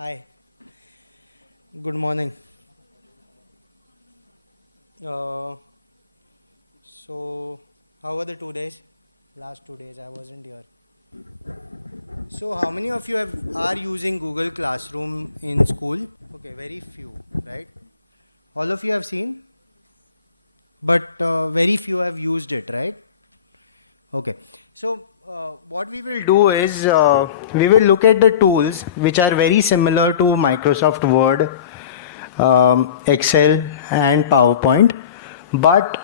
Hi, good morning. Uh, so, how were the 2 days? Last 2 days I wasn't here. So, how many of you are using Google Classroom in school? Okay, very few, right? All of you have seen, but very few have used it, right? Okay. So, what we will do is we will look at the tools which are very similar to Microsoft Word, Excel, and PowerPoint, but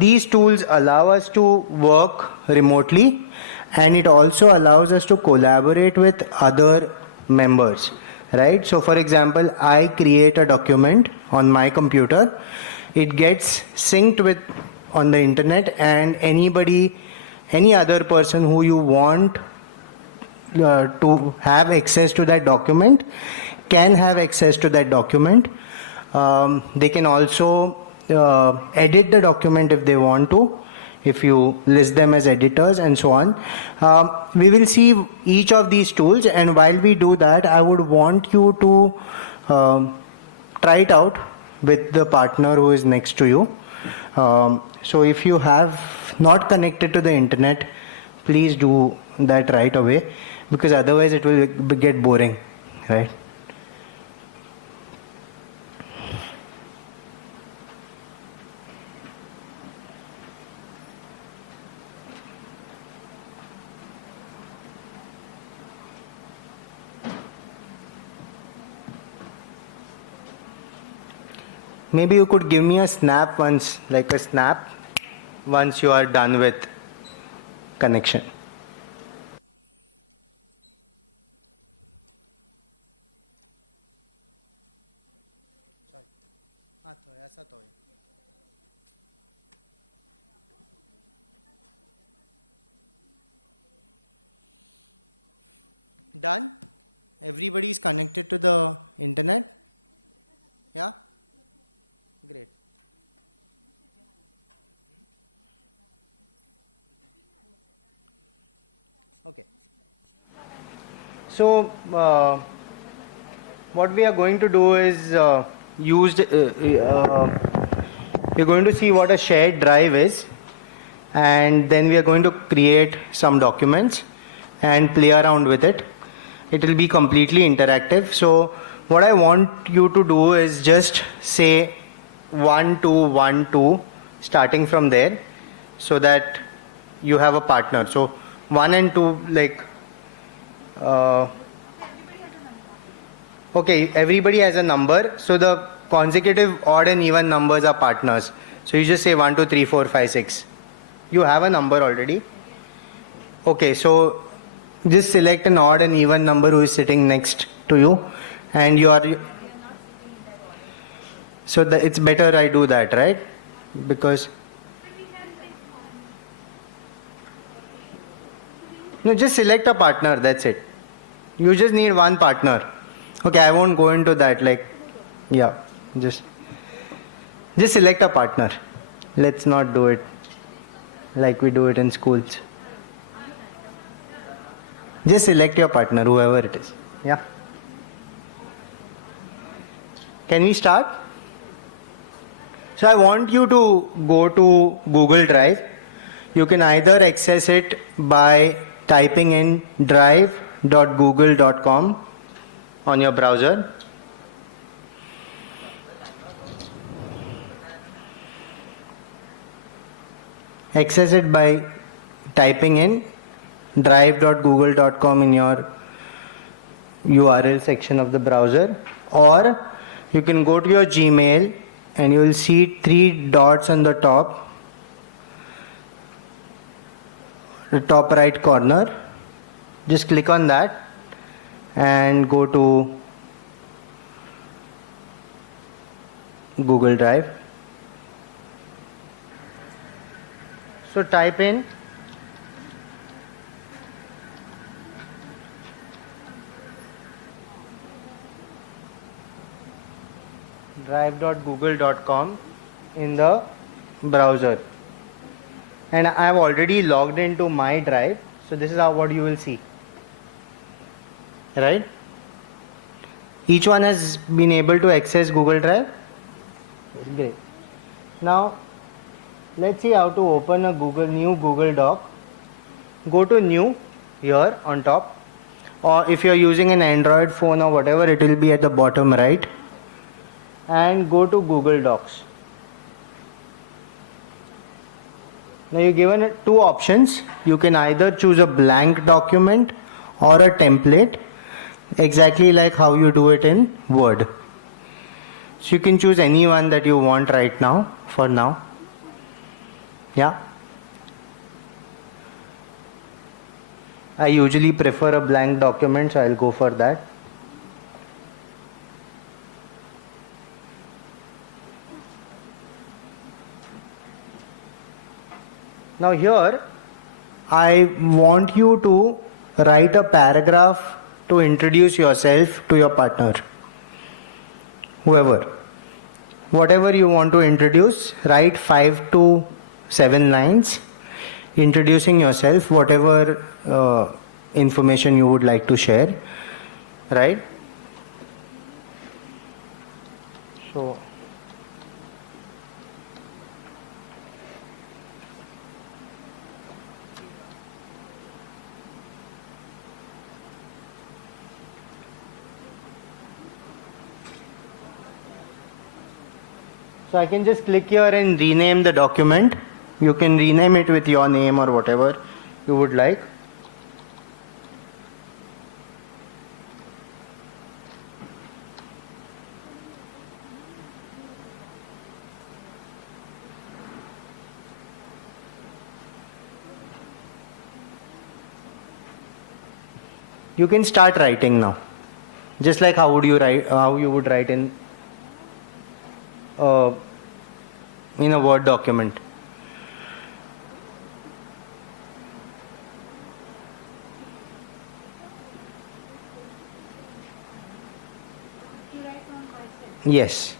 these tools allow us to work remotely, and it also allows us to collaborate with other members, right? So, for example, I create a document on my computer, it gets synced with on the internet, and any other person who you want to have access to that document can have access to that document. They can also edit the document if they want to, if you list them as editors and so on. We will see each of these tools, and while we do that, I would want you to try it out with the partner who is next to you. So if you have not connected to the internet, please do that right away, because otherwise it will get boring, right? Maybe you could give me a snap once, like a snap, once you are done with connection. Done? Everybody is connected to the internet? Yeah? Great. Okay. So, what we are going to do is we're going to see what a shared drive is, and then we are going to create some documents and play around with it. It will be completely interactive. So, what I want you to do is just say 1 2 1 2 starting from there, so that you have a partner. So 1 and 2, like uh, okay, everybody has a number, so the consecutive odd and even numbers are partners. So you just say 1 2 3 4 5 6. You have a number already. Okay, so just select an odd and even number who is sitting next to you, and you are. So it's better I do that, right? Because no, just select a partner. That's it. You just need one partner. Okay, I won't go into that. Like, yeah, just select a partner. Let's not do it like we do it in schools. Just select your partner, whoever it is. Yeah. Can we start? So I want you to go to Google Drive. You can either access it by typing in drive.google.com on your browser. Access it by typing in drive.google.com in your URL section of the browser, or you can go to your Gmail and you will see 3 dots on the top right corner. Just click on that and go to Google Drive. So type in drive.google.com in the browser, and I have already logged into my drive, so this is what you will see, right? Each one has been able to access Google Drive? Great. Now, let's see how to open a new Google Doc. Go to New here on top, or if you're using an Android phone or whatever, it will be at the bottom right, and go to Google Docs. Now you're given two options. You can either choose a blank document or a template, exactly like how you do it in Word. So you can choose any one that you want right now, for now. Yeah. I usually prefer a blank document, so I'll go for that. Now here, I want you to write a paragraph to introduce yourself to your partner. Whoever. Whatever you want to introduce, write 5 to 7 lines introducing yourself, whatever information you would like to share, right? So I can just click here and rename the document. You can rename it with your name or whatever you would like. You can start writing now. Just like how you would write in a Word document. Yes.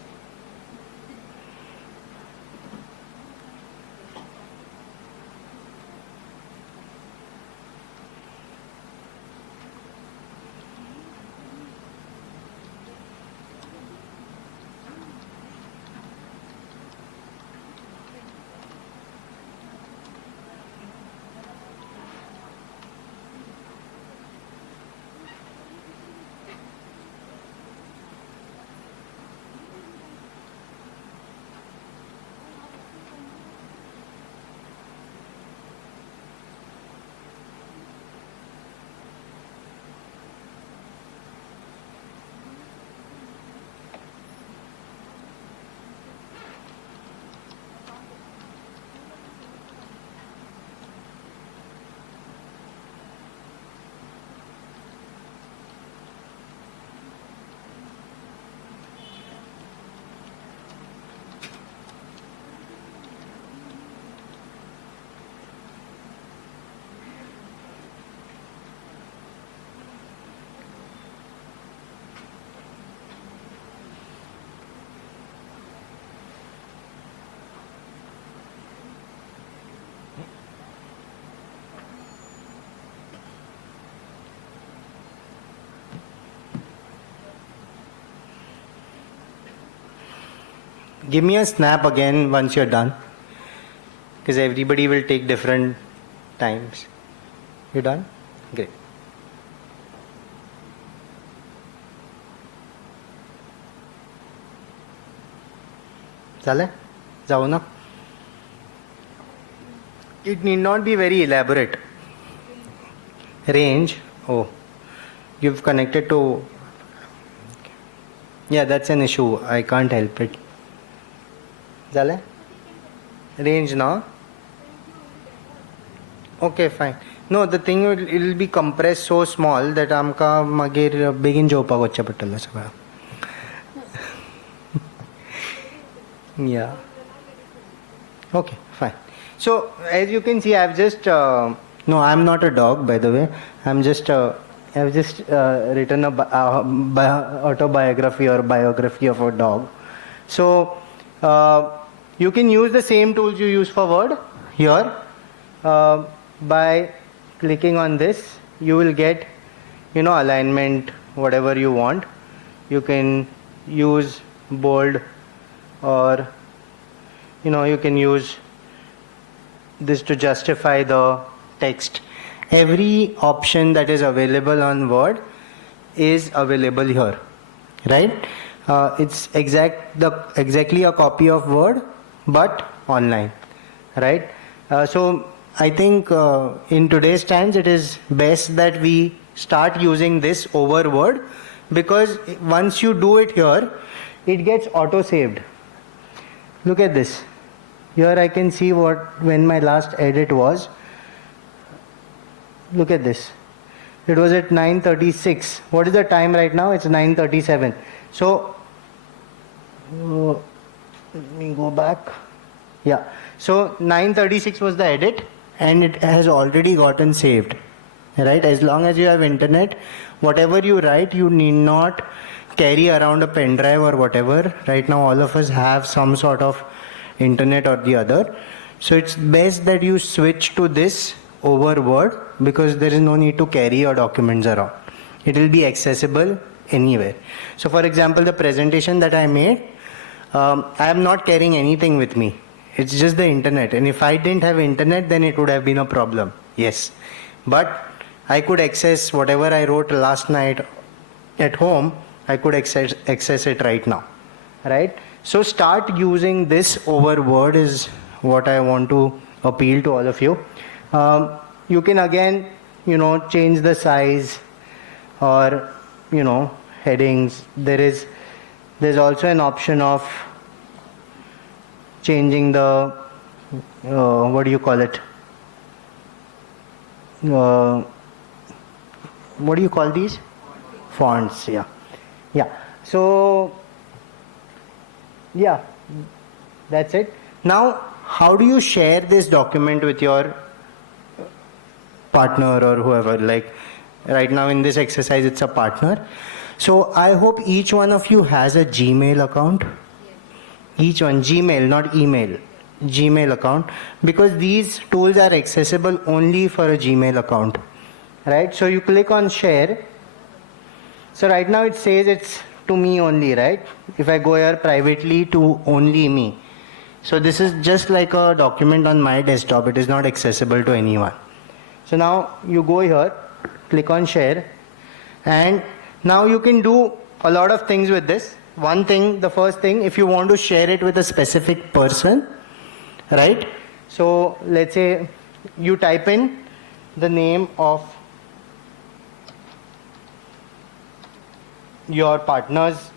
Give me a snap again once you're done, because everybody will take different times. You done? Great. Chale? Jao na? It need not be very elaborate. Range. Oh, you've connected to. Yeah, that's an issue. I can't help it. Zale? Range now? Okay, fine. No, the thing it'll be compressed so small that आमका मागीर बेगीन जेवपाक वचचें पडटलें सगळ्यांक. Yeah. Okay, fine. So as you can see, I've just no, I'm not a dog, by the way. I've just written a autobiography or biography of a dog. So you can use the same tools you use for Word here. By clicking on this, you will get alignment, whatever you want. you can use bold, or you can use this to justify the text. Every option that is available on Word is available here, right? It's exactly a copy of Word, but online, right? So I think in today's times it is best that we start using this over Word, because once you do it here, it gets auto saved. Look at this. Here I can see when my last edit was. Look at this. It was at 9:36. What is the time right now? It's 9:37. So let me go back. Yeah. So 9:36 was the edit, and it has already gotten saved. Right? As long as you have internet, whatever you write, you need not carry around a pen drive or whatever. Right now, all of us have some sort of internet or the other. So it's best that you switch to this over Word, because there is no need to carry your documents around. It will be accessible anywhere. So for example, the presentation that I made, I am not carrying anything with me. It's just the internet. And if I didn't have internet, then it would have been a problem. Yes. But I could access whatever I wrote last night at home. I could access it right now. Right? So start using this over Word is what I want to appeal to all of you. You can again, change the size or, headings. There's also an option of changing the, what do you call it? What do you call these? Fonts, yeah. Yeah. So, yeah, that's it. Now, how do you share this document with your partner or whoever? Like right now in this exercise, it's a partner. So I hope each one of you has a Gmail account. Yes. Each one, Gmail, not email. Gmail account, because these tools are accessible only for a Gmail account. Right? So you click on share. So right now it says it's to me only, right? If I go here privately to only me. So this is just like a document on my desktop. It is not accessible to anyone. So now you go here, click on share, and now you can do a lot of things with this. One thing, the first thing, if you want to share it with a specific person, right? So let's say you type in the name of your partner's,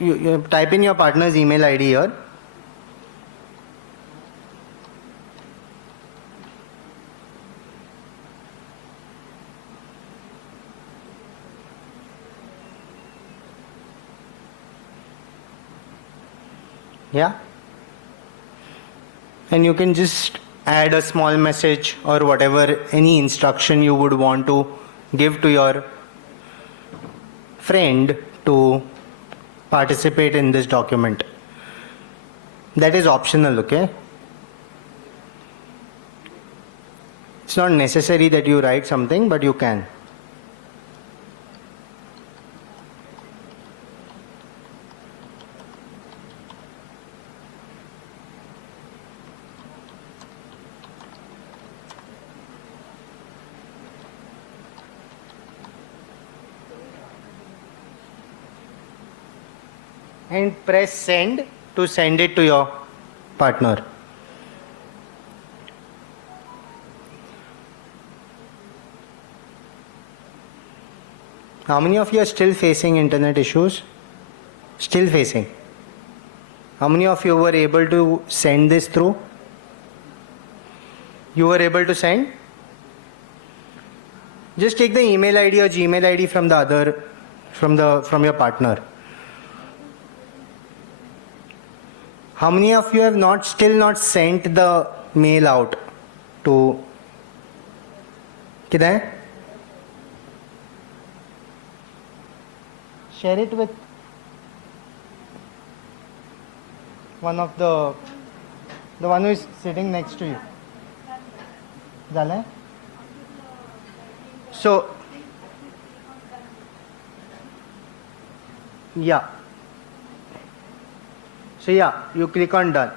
you type in your partner's email ID here. Yeah. And you can just add a small message or whatever, any instruction you would want to give to your friend to participate in this document. That is optional, okay? It's not necessary that you write something, but you can. And press send to send it to your partner. How many of you are still facing internet issues? Still facing? How many of you were able to send this through? You were able to send? Just take the email ID or Gmail ID from the other, from your partner. How many of you have still not sent the mail out to Kidai? Share it with one of the one who is sitting next to you. झालं? So Yeah. So yeah, you click on done.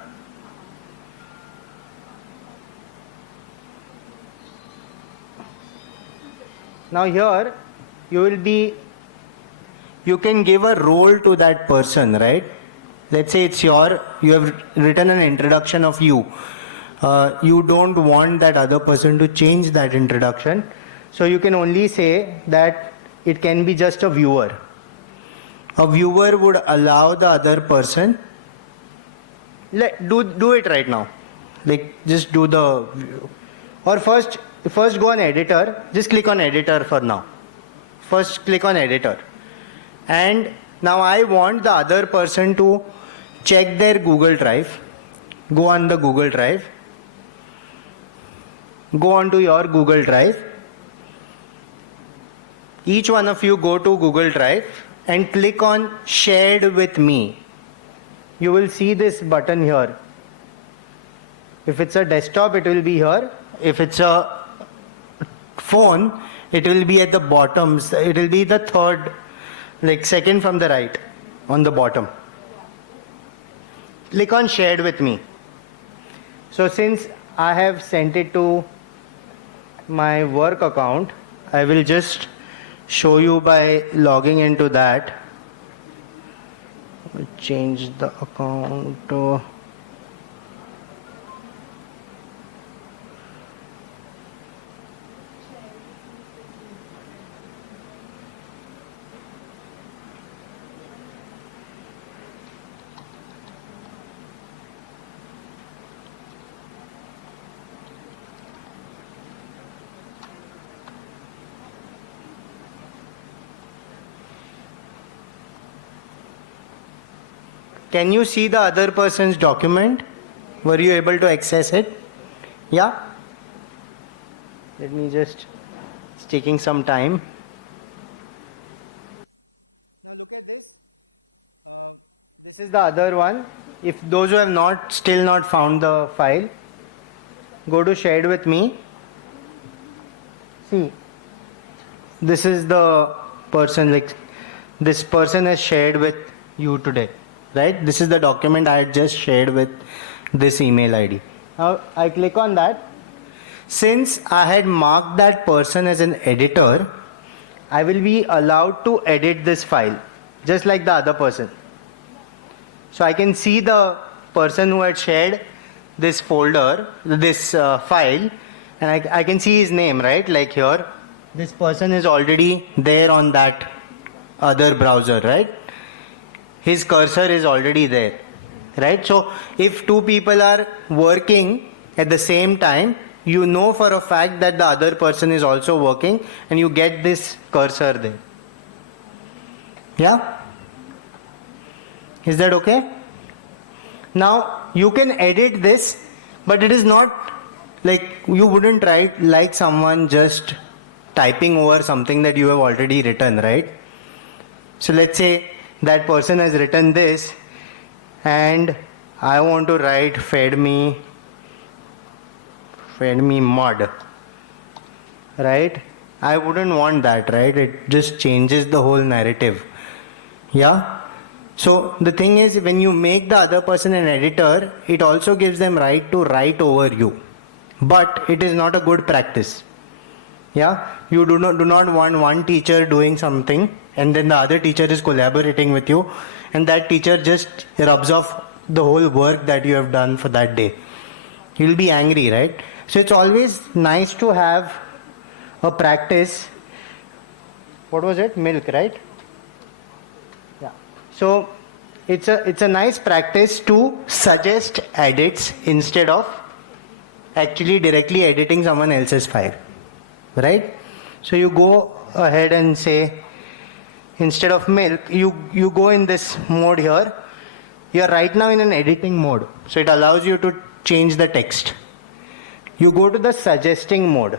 Now here you can give a role to that person, right? Let's say you have written an introduction of you. You don't want that other person to change that introduction. So you can only say that it can be just a viewer. A viewer would allow the other person. Do it right now. Like just do the, or first go on editor. Just click on editor for now. First click on editor. And now I want the other person to check their Google Drive. Go on the Google Drive. Go on to your Google Drive. Each one of you go to Google Drive and click on shared with me. You will see this button here. If it's a desktop, it will be here. If it's a phone, it will be at the bottom. It will be the third, like second from the right on the bottom. Click on shared with me. So since I have sent it to my work account, I will just show you by logging into that. Change the account to Can you see the other person's document? Were you able to access it? Yeah? Let me just, it's taking some time. Now look at this. This is the other one. If those who have still not found the file, go to shared with me. See, this is the person, like this person has shared with you today. Right? This is the document I had just shared with this email ID. Now I click on that. Since I had marked that person as an editor, I will be allowed to edit this file just like the other person. So I can see the person who had shared this folder, this file, and I can see his name, right? Like here, this person is already there on that other browser, right? His cursor is already there, right? So if two people are working at the same time, you know for a fact that the other person is also working and you get this cursor there. Yeah? Is that okay? Now you can edit this, but it is not like you wouldn't write like someone just typing over something that you have already written, right? So let's say that person has written this and I want to write fed me mud, right? I wouldn't want that, right? It just changes the whole narrative. Yeah? So the thing is, when you make the other person an editor, it also gives them right to write over you, but it is not a good practice. Yeah, you do not want one teacher doing something and then the other teacher is collaborating with you and that teacher just rubs off the whole work that you have done for that day. You'll be angry, right? So it's always nice to have a practice. What was it? Milk, right? Yeah. So it's a nice practice to suggest edits instead of actually directly editing someone else's file. Right? So you go ahead and say, instead of milk, you go in this mode here. You are right now in an editing mode. So it allows you to change the text. You go to the suggesting mode.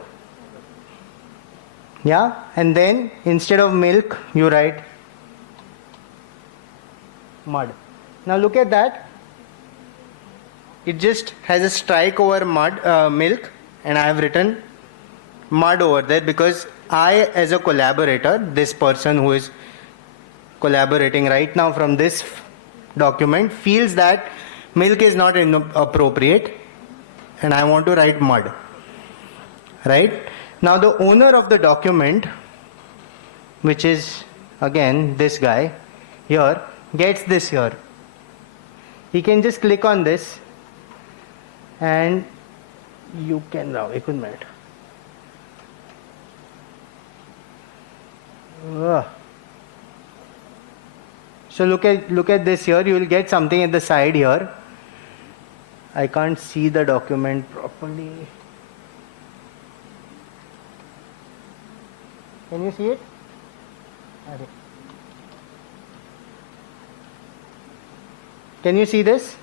Yeah? And then instead of milk, you write mud. Now look at that. It just has a strike over milk, and I have written mud over there because I, as a collaborator, this person who is collaborating right now from this document feels that milk is not appropriate and I want to write mud. Right? Now the owner of the document, which is again this guy here, gets this here. He can just click on this and you can now, एक minute. So look at this here. You will get something at the side here. I can't see the document properly. Can you see it? Can you see this?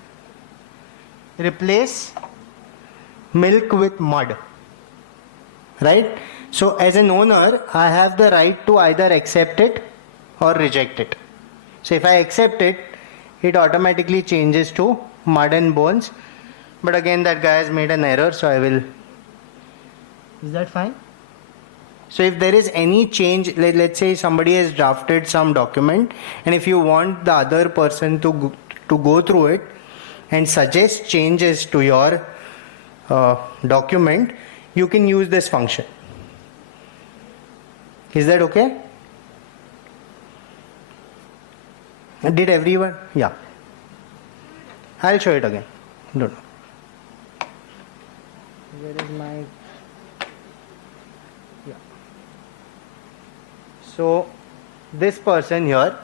Replace milk with mud. Right? So as an owner, I have the right to either accept it or reject it. So if I accept it, it automatically changes to mud and bones. But again, that guy has made an error, so I will. Is that fine? So if there is any change, let's say somebody has drafted some document, and if you want the other person to go through it and suggest changes to your document, you can use this function. Is that okay? Did everyone? Yeah. I'll show it again. Don't know. Where is my... Yeah. So this person here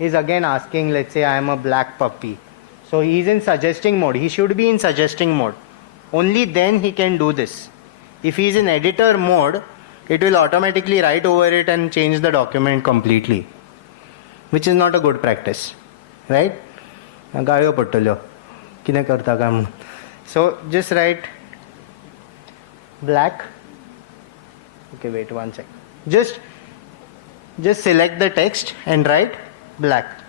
is again asking, let's say I am a black puppy. So he is in suggesting mode. He should be in suggesting mode. Only then he can do this. If he is in editor mode, it will automatically write over it and change the document completely, which is not a good practice, right? So just write black. Okay, wait 1 sec. Just select the text and write black.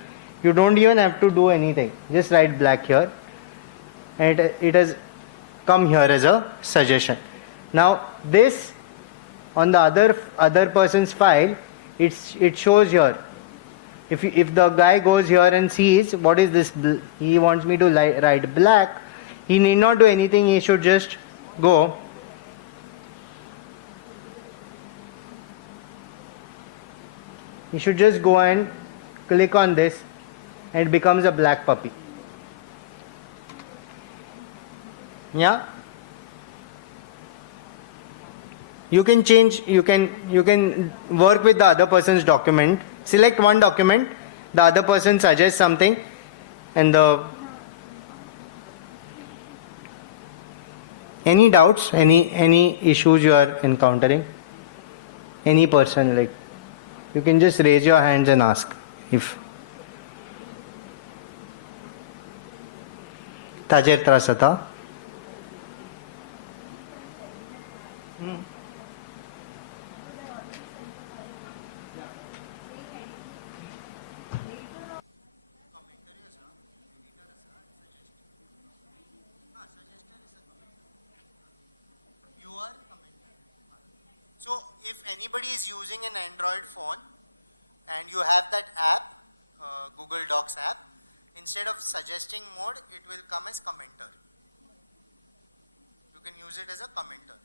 You don't even have to do anything. Just write black here, and it has come here as a suggestion. Now this on the other person's file, it shows here. If the guy goes here and sees what is this, he wants me to write black, he need not do anything. He should just go. He should just go and click on this, and it becomes a black puppy. Yeah. You can change. You can work with the other person's document. Select one document. The other person suggests something, and any doubts, any issues you are encountering, any person, like, you can just raise your hands and ask if. Tajer trasata. So if anybody is using an Android phone and you have that app, Google Docs app, instead of suggesting mode, it will come as commenter. You can use it as a commenter.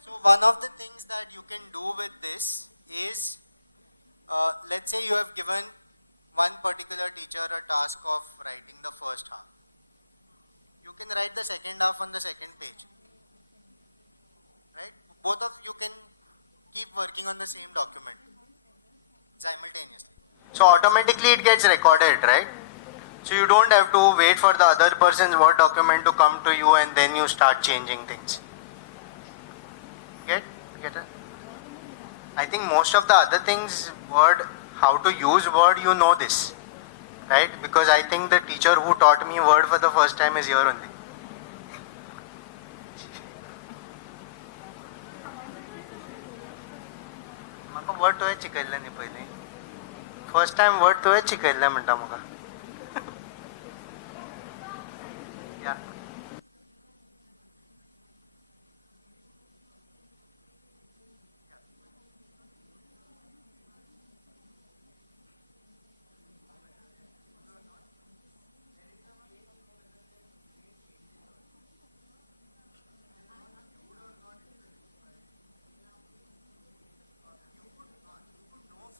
So one of the things that you can do with this is, let's say you have given one particular teacher a task of writing the first half. You can write the second half on the second page, right? Both of you can keep working on the same document simultaneously. So automatically it gets recorded, right? So you don't have to wait for the other person's Word document to come to you and then you start changing things. Get it? I think most of the other things, Word, how to use Word, you know this, right? Because I think the teacher who taught me Word for the first time is here only. म्हाका word तुवें शिकयल्लें न्ही पयलीं. First time word तुवें शिकयल्लें म्हणटा म्हाका. या.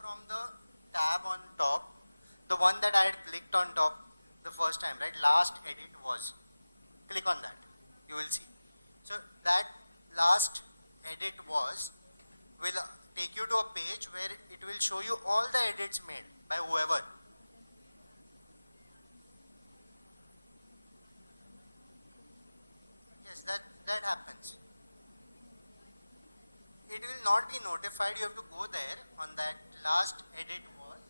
From the tab on top, the one that I had clicked on top the first time, right? Last edit was. Click on that. You will see. So that last edit was will take you to a page where it will show you all the edits made by whoever. Yes, that happens. It will not be notified. You have to go there on that last edit was,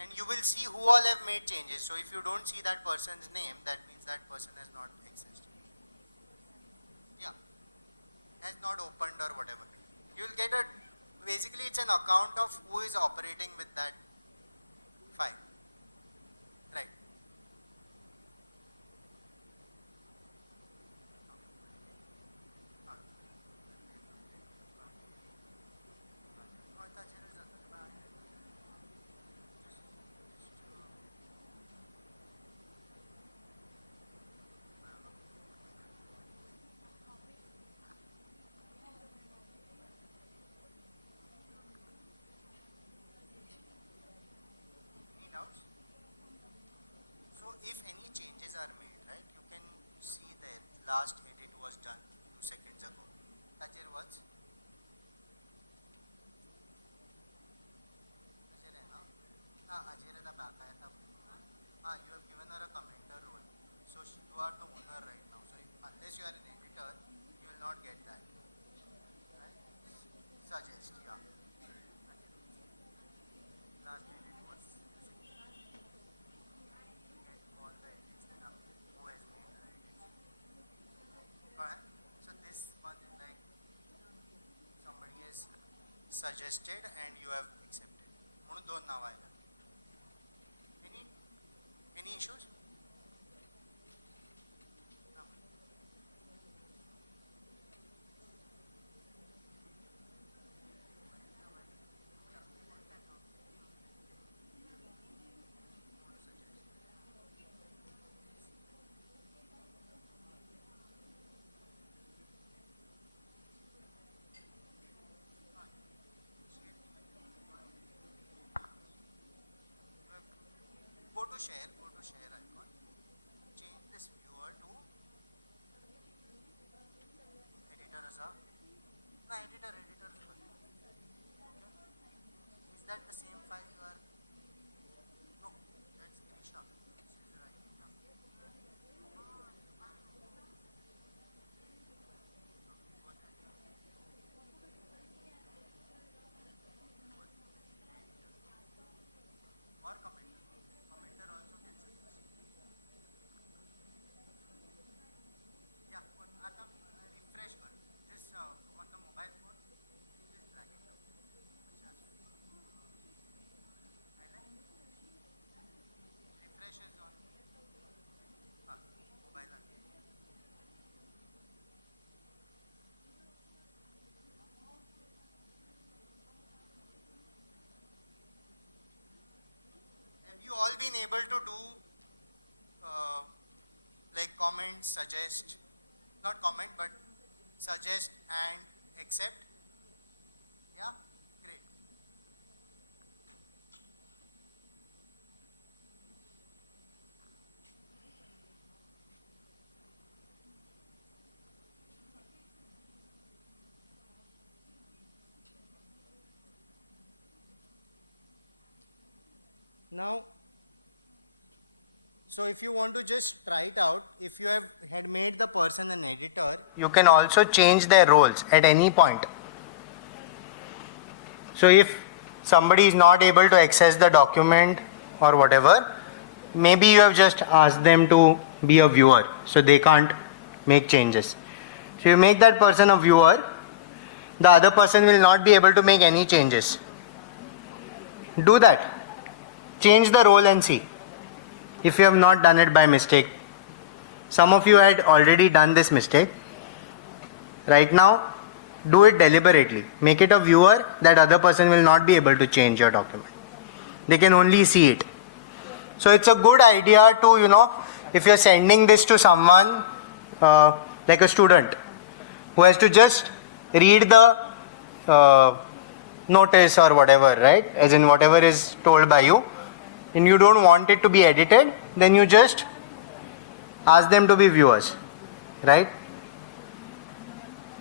and you will see who all have made changes. So if you don't see that person's name, that means that person has not existed. Yeah, has not opened or whatever. You will get a, basically it's an account of who is operating with that file. Right. So if any changes are made, right, you can see the last edit was done few seconds ago. Tajir was? Tajir hai na? Ajir hai the back hai tab. You have given her a commenter role. So you are the owner right now. So unless you are an editor, you will not get that. Right? Suggest, yeah. Last edit was all the edits that are who has made the edits. Alright, so this one is like somebody has suggested and you have accepted. म्हणून दोन नाव आयला. Any issues? No. Go to share icon. Change this viewer to editor as a. No, editor is good. Okay. Is that the same file you are? No, that's Grisha. This is writing down. Or commenter also can say this. Yeah, but आता refresh कर. This on the mobile phone, just drag it down. अच्छा. Refresh is on. Mobile on. Have you all been able to do like comment, suggest, not comment but suggest and accept? Yeah, great. Now, so if you want to just try it out, if you had made the person an editor, you can also change their roles at any point. So if somebody is not able to access the document or whatever, maybe you have just asked them to be a viewer, so they can't make changes. So you make that person a viewer, the other person will not be able to make any changes. Do that. Change the role and see if you have not done it by mistake. Some of you had already done this mistake. Right now, do it deliberately. Make it a viewer, that other person will not be able to change your document. They can only see it. So it's a good idea to, if you're sending this to someone, like a student, who has to just read the notice or whatever, right? As in whatever is told by you, and you don't want it to be edited, then you just ask them to be viewers, right?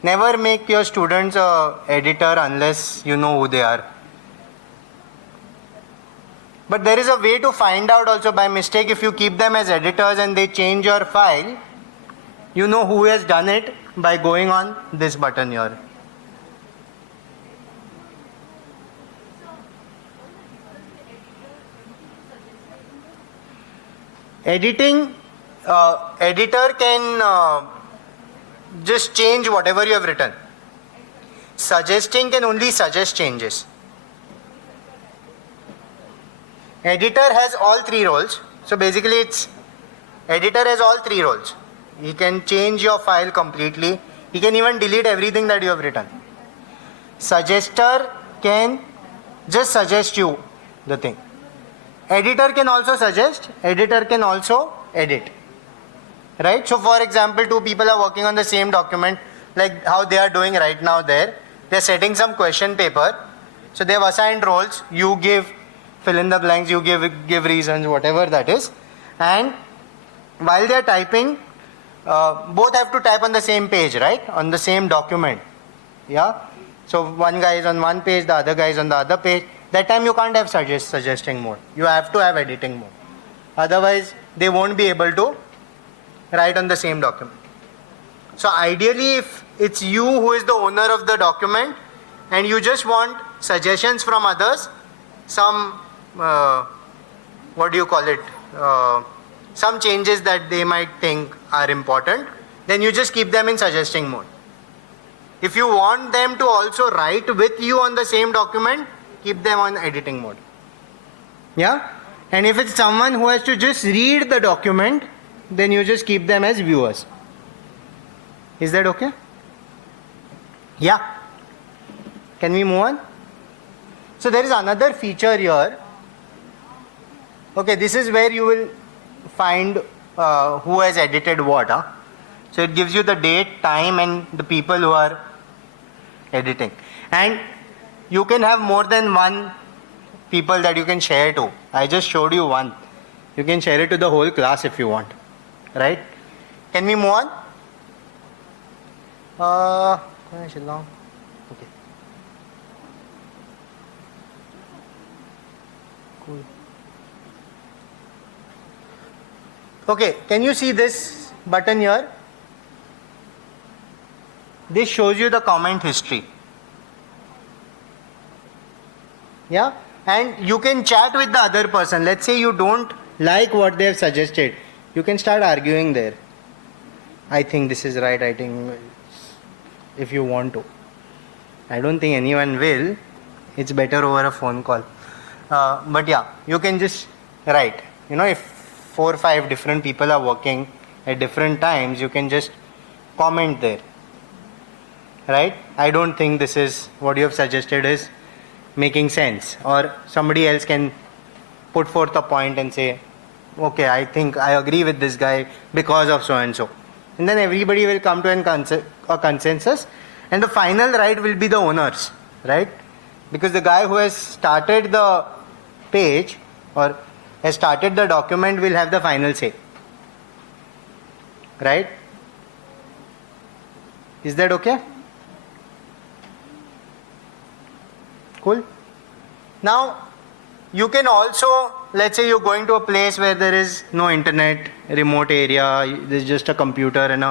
Never make your students a editor unless you know who they are. But there is a way to find out also by mistake. If you keep them as editors and they change your file, you know who has done it by going on this button here. Editing, editor can just change whatever you have written. Suggesting can only suggest changes. Editor has all three roles. So basically editor has all three roles. He can change your file completely. He can even delete everything that you have written. Suggester can just suggest you the thing. Editor can also suggest, editor can also edit. Right? So for example, two people are working on the same document, like how they are doing right now there. They are setting some question paper. So they have assigned roles. You give, fill in the blanks, you give reasons, whatever that is. And while they are typing, both have to type on the same page, right? On the same document. Yeah? So one guy is on one page, the other guy is on the other page. That time you can't have suggesting mode. You have to have editing mode. Otherwise, they won't be able to write on the same document. So ideally, if it's you who is the owner of the document and you just want suggestions from others, some, some changes that they might think are important, then you just keep them in suggesting mode. If you want them to also write with you on the same document, keep them on editing mode. Yeah? And if it's someone who has to just read the document, then you just keep them as viewers. Is that okay? Yeah. Can we move on? So there is another feature here. Okay, this is where you will find who has edited what. So it gives you the date, time, and the people who are editing. And you can have more than one people that you can share to. I just showed you one. You can share it to the whole class if you want. Right? Can we move on? Okay. Cool. Okay, can you see this button here? This shows you the comment history. Yeah? And you can chat with the other person. Let's say you don't like what they have suggested. You can start arguing there. I think this is right. I think if you want to. I don't think anyone will. It's better over a phone call. But yeah, you can just write. If 4 or 5 different people are working at different times, you can just comment there. Right? I don't think this is what you have suggested is making sense. Or somebody else can put forth a point and say, okay, I think I agree with this guy because of so and so. And then everybody will come to a consensus. And the final right will be the owners. Right? Because the guy who has started the page or has started the document will have the final say. Right? Is that okay? Cool. Now, you can also, let's say you're going to a place where there is no internet, remote area, there's just a computer and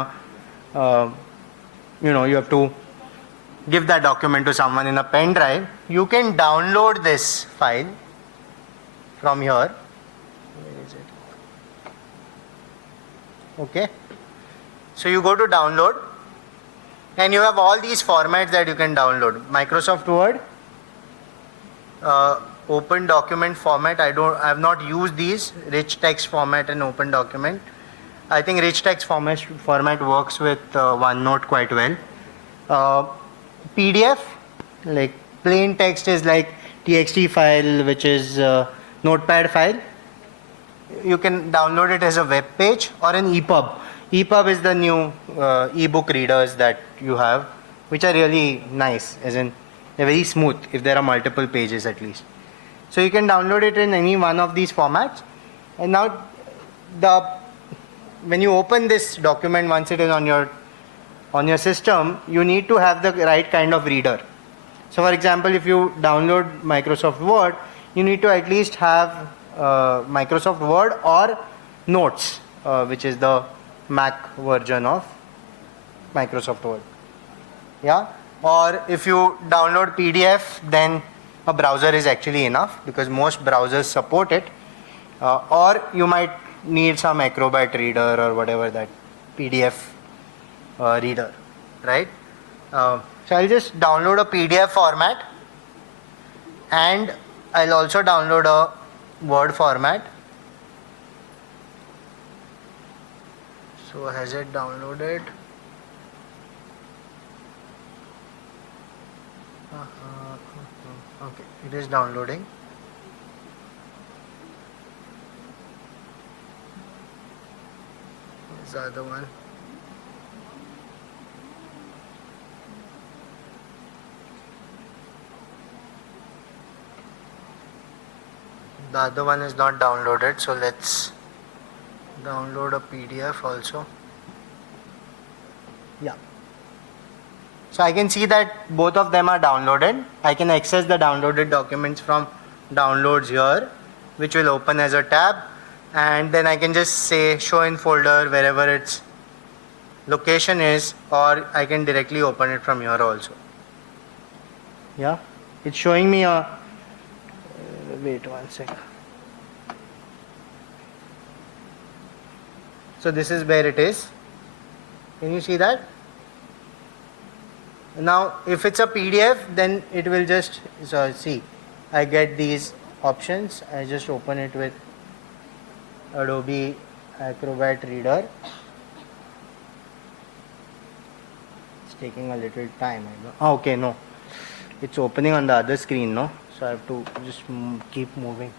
you have to give that document to someone in a pen drive, you can download this file from here. Where is it? Okay. So you go to download and you have all these formats that you can download. Microsoft Word, open document format. I have not used these. Rich text format and open document. I think rich text format works with OneNote quite well. PDF, like plain text is like txt file, which is notepad file. You can download it as a web page or an EPUB. EPUB is the new ebook readers that you have, which are really nice, as in they're very smooth if there are multiple pages at least. So you can download it in any one of these formats. And now when you open this document, once it is on your system, you need to have the right kind of reader. So for example, if you download Microsoft Word, you need to at least have Microsoft Word or Notes, which is the Mac version of Microsoft Word. Yeah. Or if you download PDF, then a browser is actually enough because most browsers support it. Or you might need some Acrobat reader or whatever that PDF reader, right? So I'll just download a PDF format and I'll also download a Word format. So has it downloaded? Okay, it is downloading. This is the other one. The other one is not downloaded, so let's download a PDF also. Yeah. So I can see that both of them are downloaded. I can access the downloaded documents from downloads here, which will open as a tab, and then I can just say show in folder wherever its location is, or I can directly open it from here also. Yeah, it's showing me a wait one sec. So this is where it is. Can you see that? Now if it's a PDF, then it will just see I get these options. I just open it with Adobe Acrobat Reader. It's taking a little time. Okay, no, it's opening on the other screen, no? So I have to just keep moving.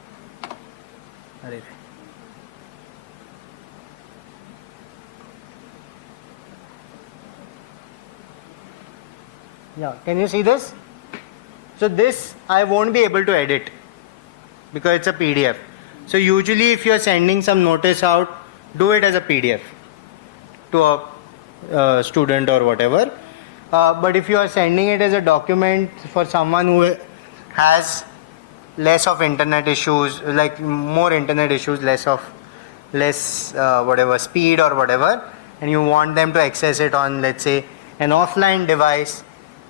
Yeah, can you see this? So this I won't be able to edit because it's a PDF. So usually if you are sending some notice out, do it as a PDF to a student or whatever. But if you are sending it as a document for someone who has less of internet issues, like more internet issues, less whatever speed or whatever, and you want them to access it on, let's say, an offline device,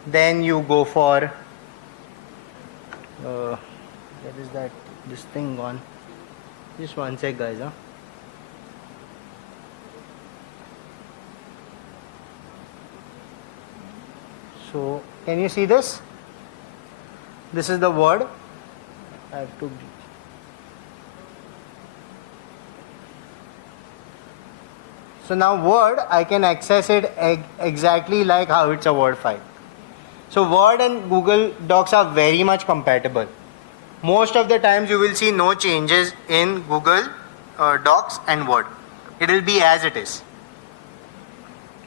then you go for what is that, this thing gone? Just one sec, guys. So can you see this? This is the Word. I have to. So now Word, I can access it exactly like how it's a Word file. So Word and Google Docs are very much compatible. Most of the times you will see no changes in Google Docs and Word. It will be as it is.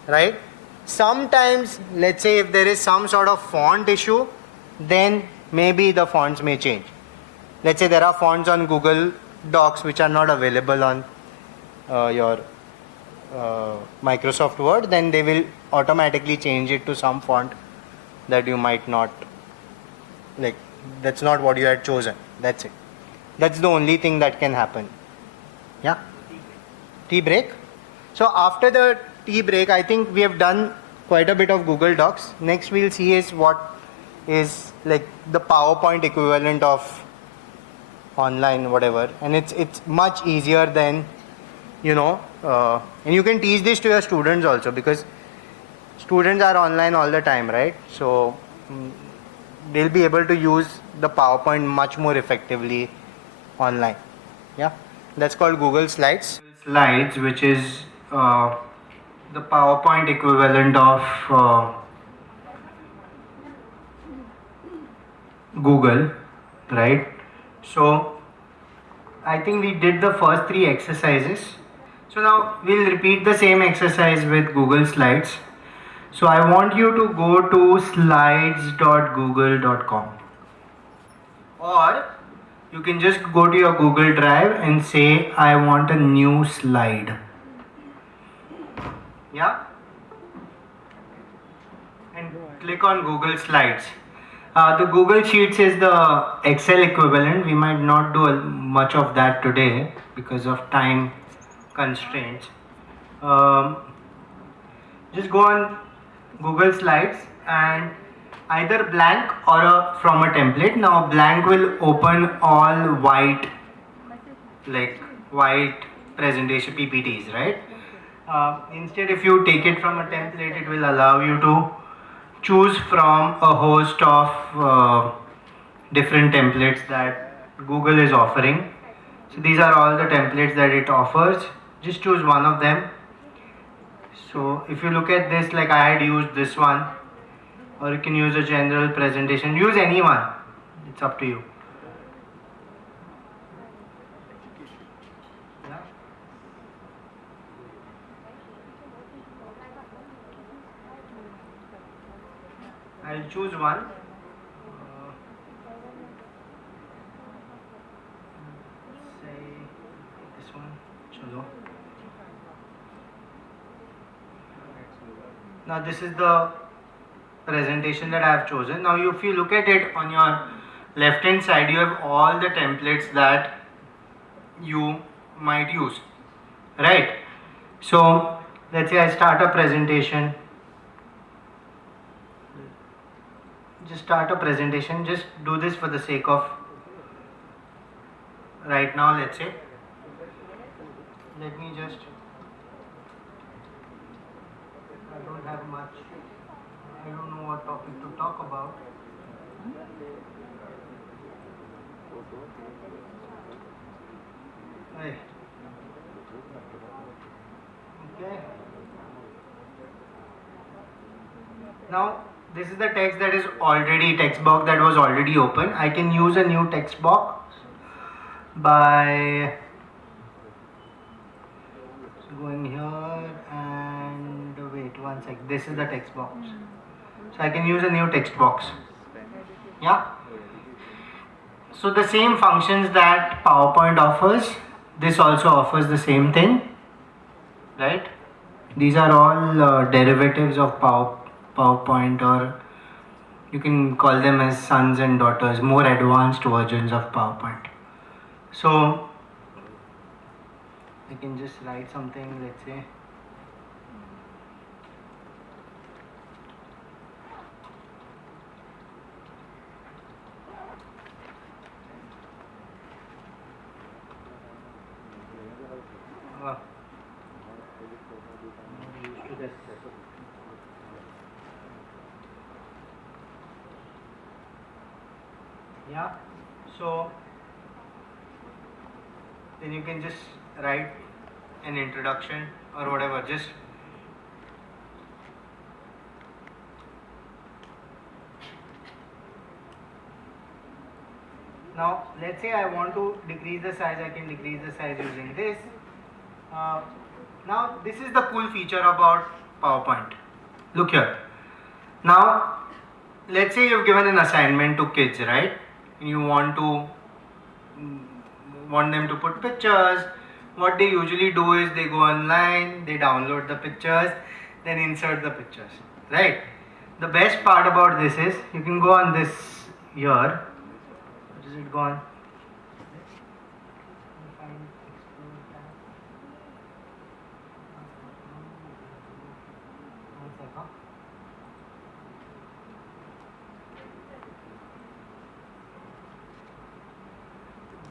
Right? Sometimes, let's say if there is some sort of font issue, then maybe the fonts may change. Let's say there are fonts on Google Docs which are not available on your Microsoft Word, then they will automatically change it to some font that you might not like. That's not what you had chosen. That's it. That's the only thing that can happen. Yeah? Tea break. So after the tea break, I think we have done quite a bit of Google Docs. Next we'll see is what is like the PowerPoint equivalent of online whatever, and it's much easier than and you can teach this to your students also, because students are online all the time, right? So they'll be able to use the PowerPoint much more effectively online. Yeah, that's called Google Slides, which is the PowerPoint equivalent of Google, right? So I think we did the first three exercises. So now we'll repeat the same exercise with Google Slides. So I want you to go to slides.google.com, or you can just go to your Google Drive and say I want a new slide. Yeah, and click on Google Slides. The Google Sheets is the Excel equivalent. We might not do much of that today because of time constraints. Just go on Google Slides and either blank or from a template. Now blank will open all white presentation PPTs, right? Instead, if you take it from a template, it will allow you to choose from a host of different templates that Google is offering. So these are all the templates that it offers. Just choose one of them. So if you look at this, like I had used this one, or you can use a general presentation. Use any one. It's up to you. Yeah. I'll choose one. Say this one. Chalo. Now this is the presentation that I have chosen. Now if you look at it on your left hand side, you have all the templates that you might use, right? So let's say I start a presentation. Just start a presentation. Just do this for the sake of right now. Let's say, let me just, I don't have much, I don't know what topic to talk about. Hey. Okay. Now this is the text that is already, text box that was already open. I can use a new text box by going here and wait one sec. This is the text box. So I can use a new text box. Yeah. So the same functions that PowerPoint offers, this also offers the same thing, right? These are all derivatives of PowerPoint, or you can call them as sons and daughters, more advanced versions of PowerPoint. So I can just write something, let's say. Yeah, so then you can just write an introduction or whatever. Just now let's say I want to decrease the size. I can decrease the size using this. Now this is the cool feature about PowerPoint. Look here. Now let's say you've given an assignment to kids, right? You want them to put pictures. What they usually do is they go online, they download the pictures, then insert the pictures, right? The best part about this is you can go on this here. What is it gone?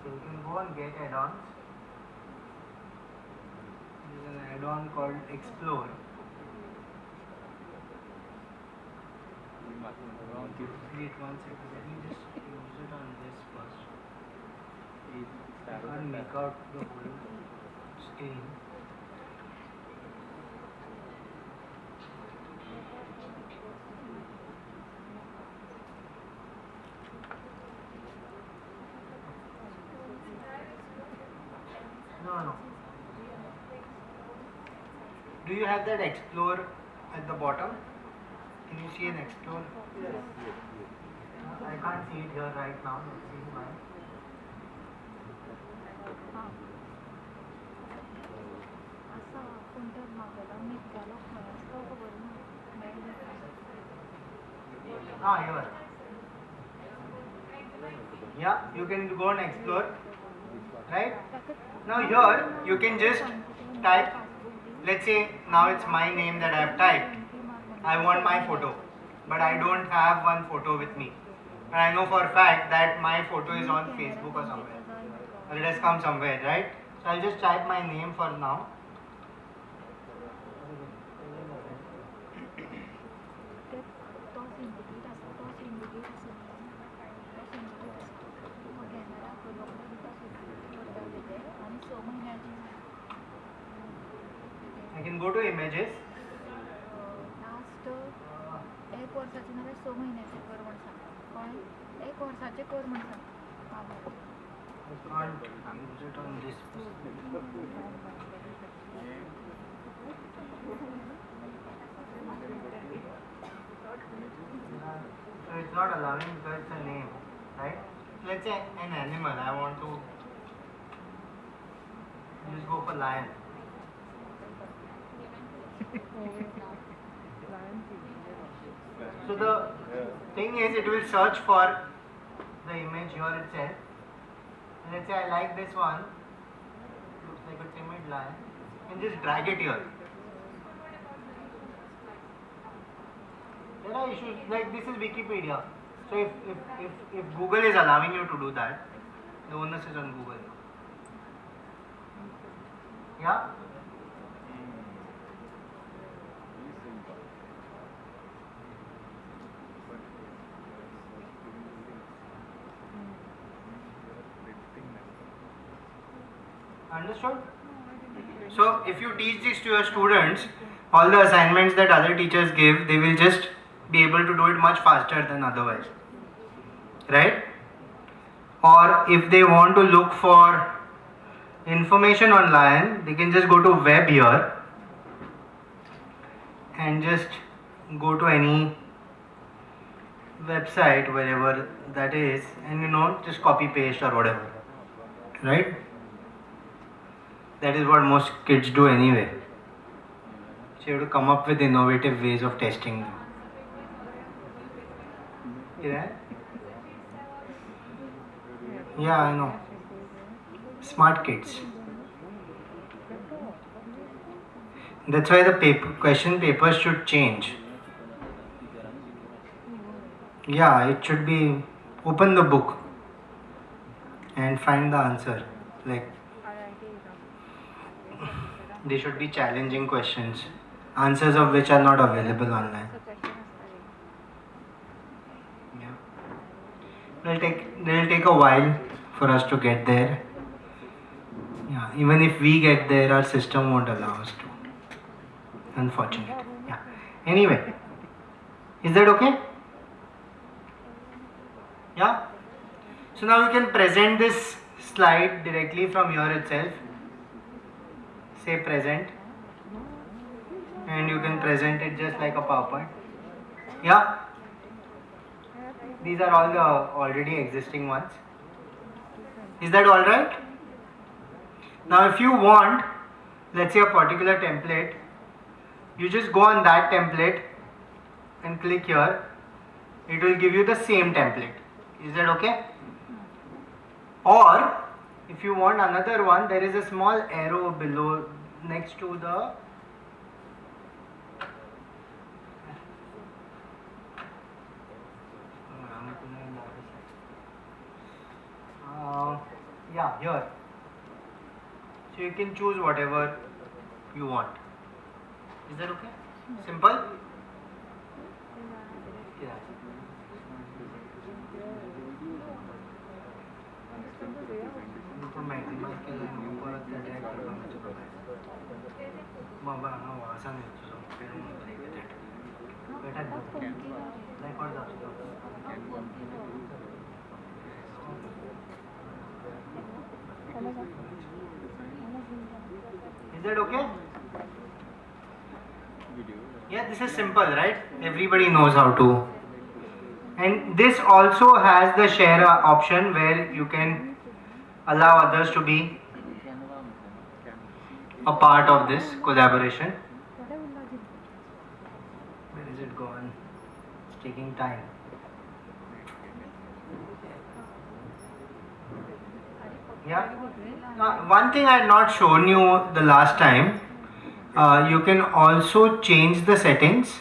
So you can go and get add-ons. There is an add-on called Explore. Wait 1 second, let me just use it on this first. I can't make out the whole screen. No. Do you have that Explore at the bottom? Can you see an Explore? Yes. I can't see it here right now. Let's see why. Here. Yeah, you can go and explore. Right? Now here you can just type, let's say now it's my name that I have typed. I want my photo, but I don't have one photo with me. And I know for a fact that my photo is on Facebook or somewhere. Or it has come somewhere, right? So I'll just type my name for now. I can go to images. एक वर्षाचे नव्हे 6 महिन्याचे कर म्हण सांग. पण 1 वर्षाचे कर म्हण सांग. I can't use it on this. So it's not allowing because it's a name, right? Let's say an animal. I want to just go for lion. So the thing is, it will search for the image here itself. And let's say I like this one. Looks like a timid lion. And just drag it here. There are issues like this is Wikipedia. So if Google is allowing you to do that, the onus is on Google. Yeah? Understood? So if you teach this to your students, all the assignments that other teachers give, they will just be able to do it much faster than otherwise. Right? Or if they want to look for information online, they can just go to web here and just go to any website, wherever that is, and just copy paste or whatever. Right? That is what most kids do anyway. So you have to come up with innovative ways of testing them. Yeah? Yeah, I know. Smart kids. That's why the question papers should change. Yeah, it should be open the book and find the answer. Like, they should be challenging questions, answers of which are not available online. Yeah. It'll take a while for us to get there. Yeah, even if we get there, our system won't allow us to. Unfortunately. Yeah. Anyway, is that okay? Yeah. So now you can present this slide directly from here itself. Say present, and you can present it just like a PowerPoint. Yeah, these are all the already existing ones. Is that all right? Now if you want, let's say a particular template, you just go on that template and click here. It will give you the same template. Is that okay? Or if you want another one, there is a small arrow below next to the Yeah, here. So you can choose whatever you want. Is that okay? Simple? Yeah. तो maximize केलं मी परत त्या drag करतो म्हणजे बघा. मग बघा हा असा नाही तुझा फिरून भेटत रेकॉर्ड जातो. Is that okay? Yeah, this is simple, right? Everybody knows how to. And this also has the share option where you can allow others to be a part of this collaboration. Where is it gone? It's taking time. Yeah. One thing I had not shown you the last time. You can also change the settings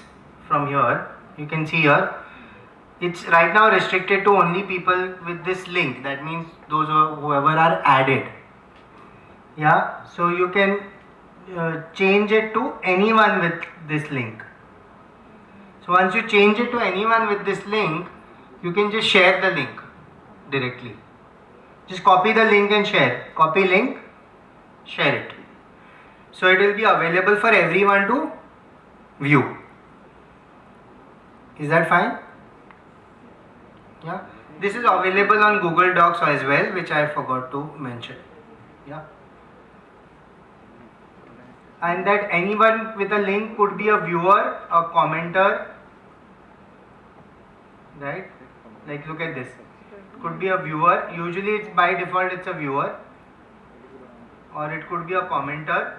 from here. You can see here. It's right now restricted to only people with this link. That means those whoever are added. Yeah. So you can change it to anyone with this link. So once you change it to anyone with this link, you can just share the link directly. Just copy the link and share. Copy link, share it. So it will be available for everyone to view. Is that fine? Yeah. This is available on Google Docs as well, which I forgot to mention. Yeah. And that anyone with a link could be a viewer, a commenter, right? Like look at this. Could be a viewer. Usually it's by default it's a viewer, or it could be a commenter.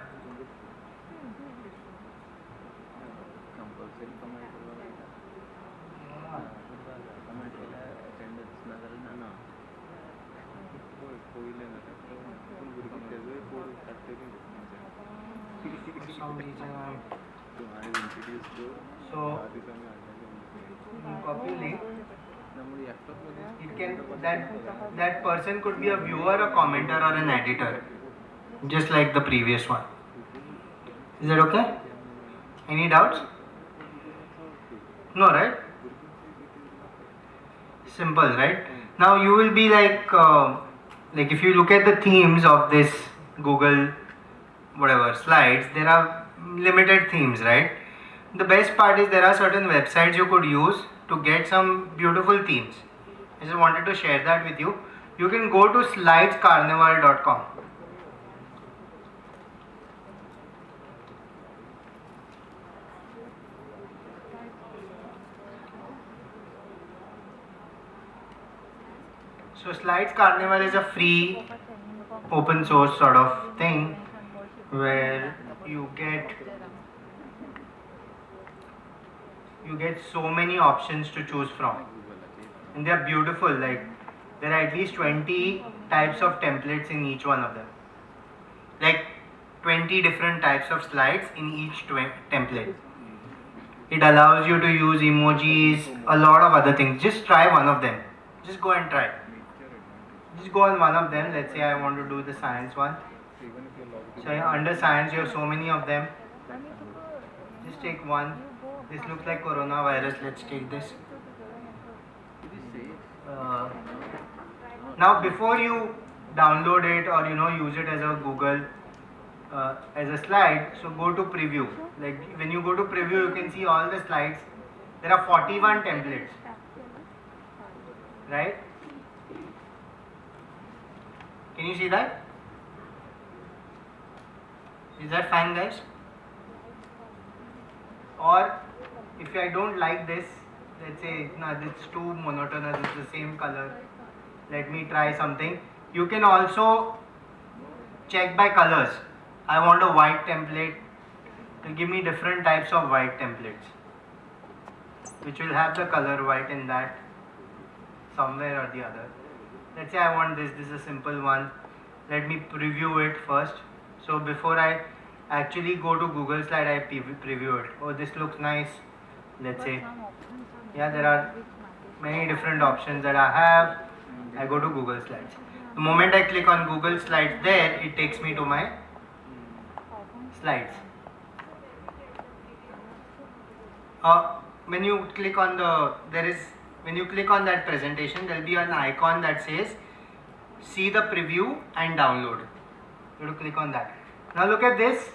For some reason so copy link. It can that person could be a viewer, a commenter, or an editor, just like the previous one. Is that okay? Any doubts? No, right? Simple, right? Now you will be like if you look at the themes of this Google whatever slides, there are limited themes, right? The best part is there are certain websites you could use to get some beautiful themes. I just wanted to share that with you. You can go to slidescarnival.com. So Slides Carnival is a free open source sort of thing where you get so many options to choose from, and they are beautiful. Like there are at least 20 types of templates in each one of them, like 20 different types of slides in each template. It allows you to use emojis, a lot of other things. Just try one of them. Just go and try. Just go on one of them. Let's say I want to do the science one. So under science you have so many of them. Just take one. This looks like coronavirus. Let's take this. Now before you download it or use it as a Google as a slide, so go to preview. Like when you go to preview, you can see all the slides. There are 41 templates, right? Can you see that? Is that fine, guys? Or if I don't like this, let's say no, it's too monotonous, it's the same color, let me try something. You can also check by colors. I want a white template. To give me different types of white templates, which will have the color white in that somewhere or the other. Let's say I want this is a simple one. Let me preview it first. So before I actually go to Google Slide, I preview it. Oh, this looks nice. Let's say, yeah, there are many different options that I have. I go to Google Slides. The moment I click on Google Slides there, it takes me to my slides. When you click on when you click on that presentation, there will be an icon that says see the preview and download. You have to click on that. Now look at this.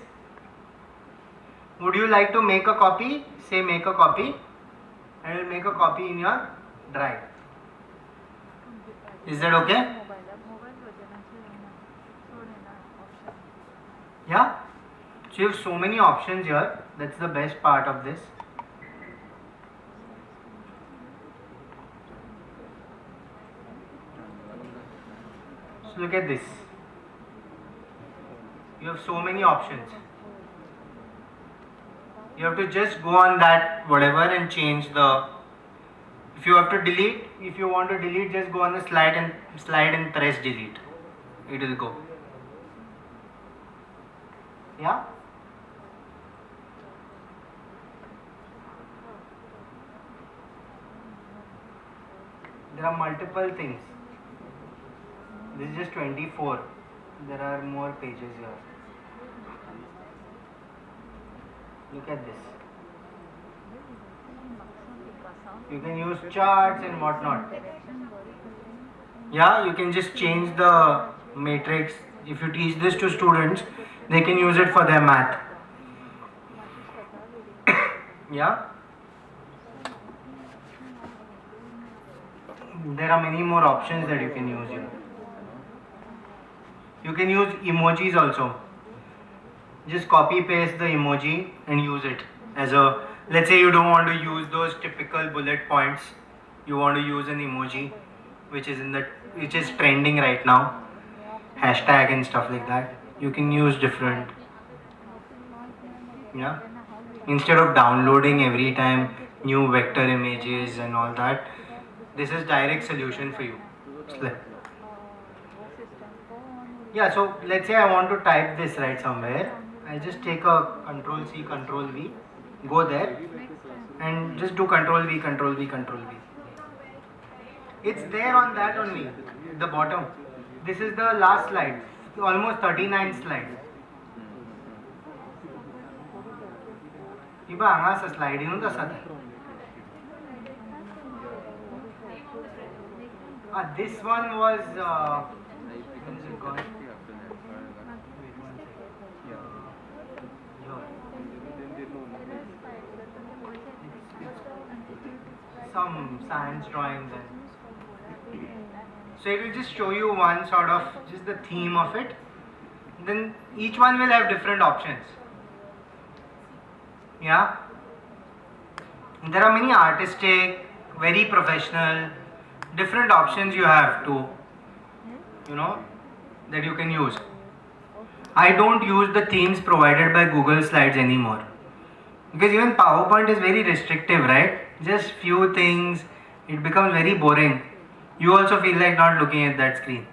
Would you like to make a copy? Say make a copy, and it will make a copy in your drive. Is that okay? Yeah? So you have so many options here. That's the best part of this. So look at this. You have so many options. You have to just go on that whatever and change the. If you have to delete, if you want to delete, just go on the slide and press delete. It will go. Yeah? There are multiple things. This is just 24. There are more pages here. Look at this. You can use charts and whatnot. Yeah, you can just change the matrix. If you teach this to students, they can use it for their math. Yeah. There are many more options that you can use here. You can use emojis also. Just copy paste the emoji and use it as a, let's say you don't want to use those typical bullet points. You want to use an emoji which is trending right now. Hashtag and stuff like that. You can use different. Yeah. Instead of downloading every time new vector images and all that, this is direct solution for you. Yeah, so let's say I want to type this right somewhere. I just take a Control C, Control V, go there and just do Control V, Control V, Control V. It's there on that only, the bottom. This is the last slide, almost 39 slides. Iba anga sa slide inu dasat. This one was when is it gone? Some science drawings and so it will just show you one sort of just the theme of it. Then each one will have different options. Yeah. There are many artistic, very professional, different options you have to, that you can use. I don't use the themes provided by Google Slides anymore. Because even PowerPoint is very restrictive, right? Just few things, it becomes very boring. You also feel like not looking at that screen.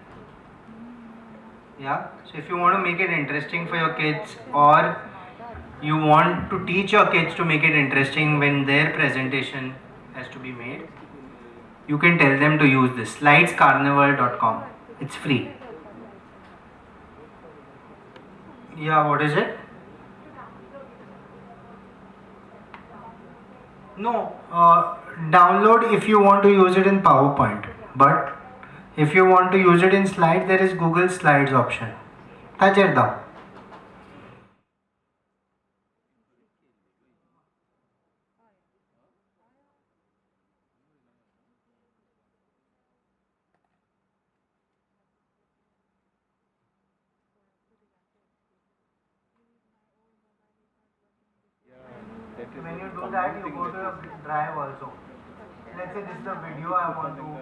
Yeah, so if you want to make it interesting for your kids, or you want to teach your kids to make it interesting when their presentation has to be made, you can tell them to use this, slidescarnival.com. It's free. Yeah, what is it? No, download if you want to use it in PowerPoint, but if you want to use it in slides, there is Google Slides option. Tajerda. When you do that, you go to your drive also. Let's say this is the video I want to show.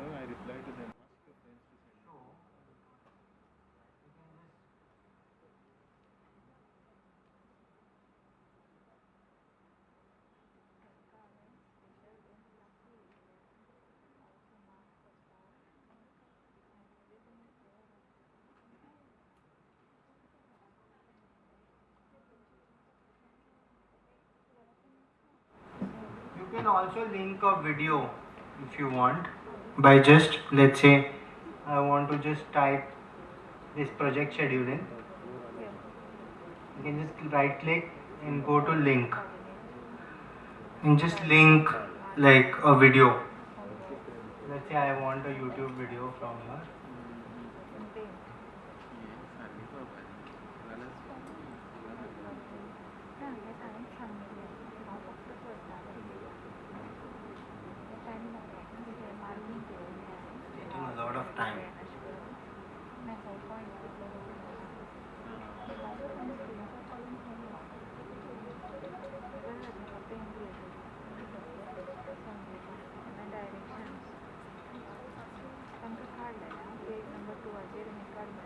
You can also link a video if you want by just, let's say, I want to just type this project scheduling. Here. You can just right click and go to link Coordinates. and just link like a video. Homework. Let's say I want a YouTube video from here. In paint. हां हे time सांगितलं हा फक्त करता हे time म्हणजे marking केलेलं आहे Taking a lot of time. नाही हो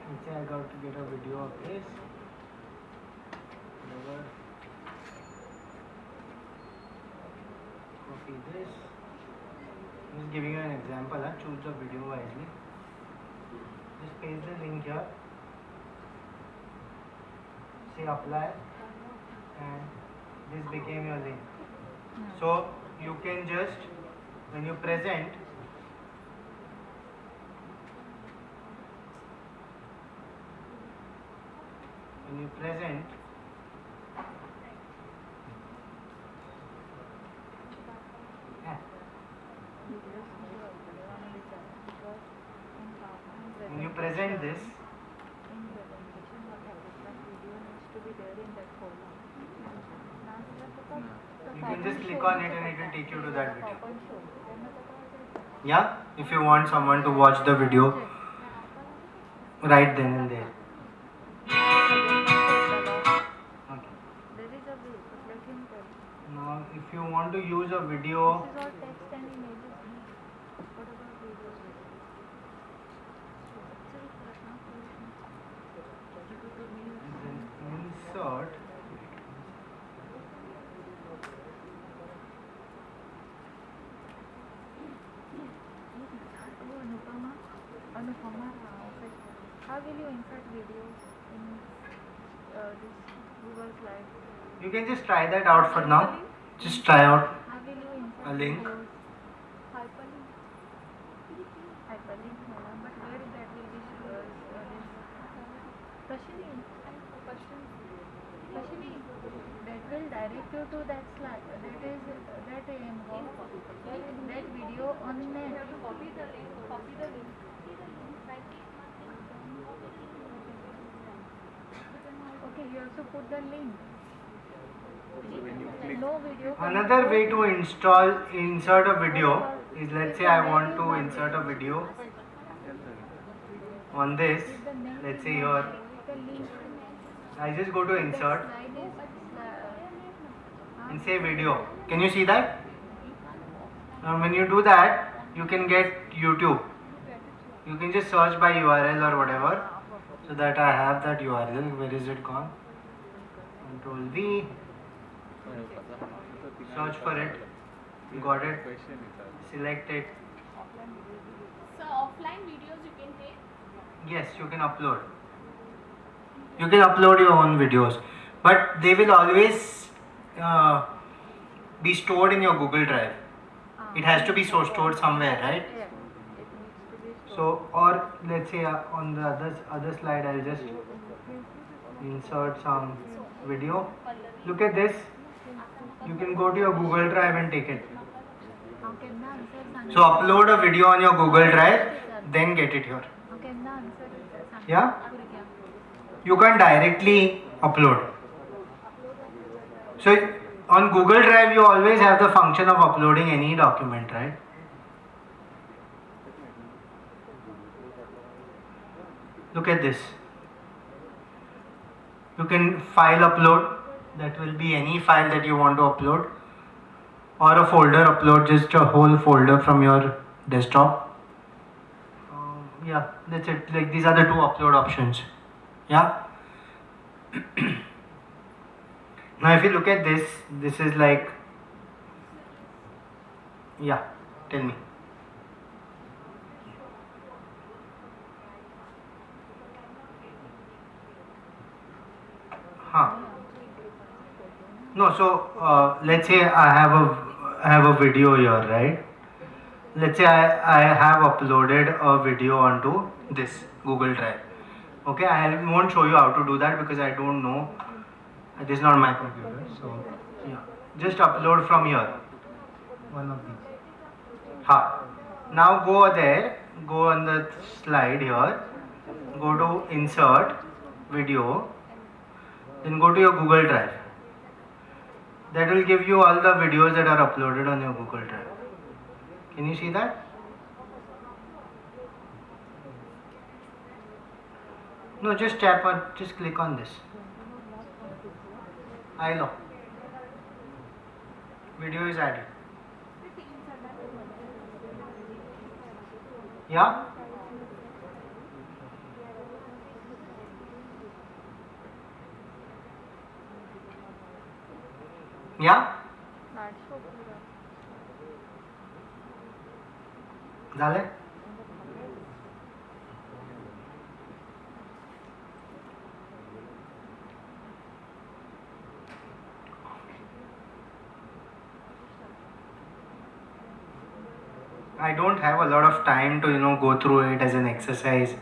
Let's say I got to get a video of this. Whatever. Copy this. I'm just giving you an example. Choose the video wisely. Just paste the link here. Say apply, and this became your link. So you can just, when you present, yeah, when you present this, you can just click on it and it will take you to that video. Yeah, if you want someone to watch the video right then and there. Okay. There is a way, but let him tell. Now, if you want to use a video, This is all text and images. What about videos? then insert. Anupama Rao. How will you insert videos in this Google Slide? You can just try that out for now. Just try out. How will you insert A link. videos? Hyperlink. Hyperlink, madam. But where that will be Prashini, that will direct you to that slide. That is that that video on net. Copy the link. Okay, you also put the link. No video. Another way to insert a video is, let's say I want to insert a video on this. Let's say here, I just go to insert and say video. Can you see that? Now when you do that, you can get YouTube. You can just search by URL or whatever. So that I have that URL. Where is it gone? Control V. Search for it. You got it. Select it. So offline videos you can take? Yes, you can upload. You can upload your own videos, but they will always be stored in your Google Drive. It has to be stored somewhere, right? Yeah, it needs to be stored. So, or let's say on the other slide, I'll just insert some video. Look at this. You can go to your Google Drive and take it. Okay, now answer So upload a video on your Google Drive, then get it here. Okay, now answer Yeah? You can directly upload. So on Google Drive, you always have the function of uploading any document, right? Look at this. You can file upload. That will be any file that you want to upload, or a folder upload, just a whole folder from your desktop. Yeah, that's it. Like, these are the two upload options. Yeah. Now if you look at this, this is like, yeah, tell me. Huh. No, so let's say I have a video here, right? let's say I have uploaded a video onto this Google Drive. Okay, I won't show you how to do that because I don't know. This is not my computer. So yeah, just upload from here. One of these. Ha. Now go there. Go on the slide here. Go to insert video. Then go to your Google Drive. That will give you all the videos that are uploaded on your Google Drive. Can you see that? No, just tap on, just click on this. I know. Video is added. Yeah? Yeah? झाले? I don't have a lot of time to go through it as an exercise.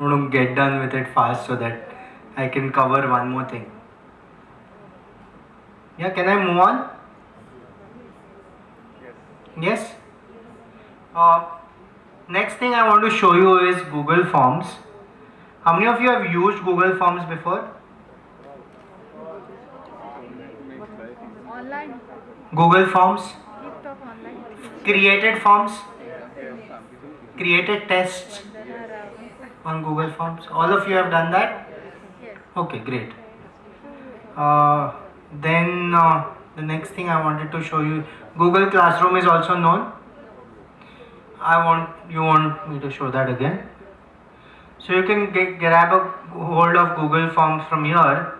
I want to get done with it fast so that I can cover one more thing. Yeah, can I move on? Yes? Next thing I want to show you is Google Forms. How many of you have used Google Forms before? Online. Google Forms? TikTok online. Created forms? Created tests on Google Forms? All of you have done that? Yes. Okay, great. Then the next thing I wanted to show you, Google Classroom is also known. You want me to show that again? So you can grab a hold of Google Forms from here.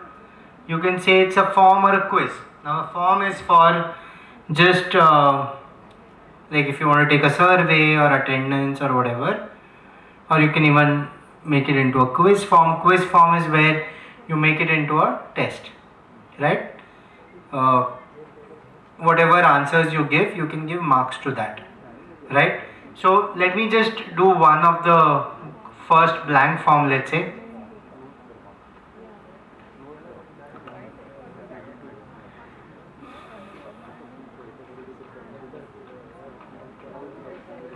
You can say it's a form or a quiz. Now a form is for just like if you want to take a survey or attendance or whatever, or you can even make it into a quiz form. Quiz form is where you make it into a test, right? Whatever answers you give, you can give marks to that, right? So let me just do one of the first blank form, let's say.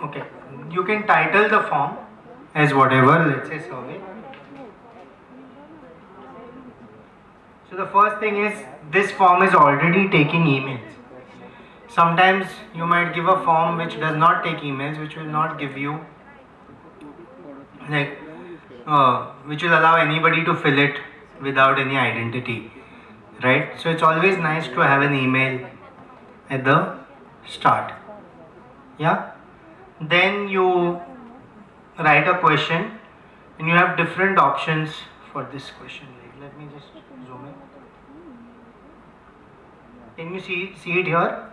Okay, you can title the form as whatever, let's say survey. So the first thing is this form is already taking emails. Sometimes you might give a form which does not take emails, which will not give you which will allow anybody to fill it without any identity, right? So it's always nice to have an email at the start. Yeah. Then you write a question and you have different options for this question. Let me just zoom in. Can you see it here?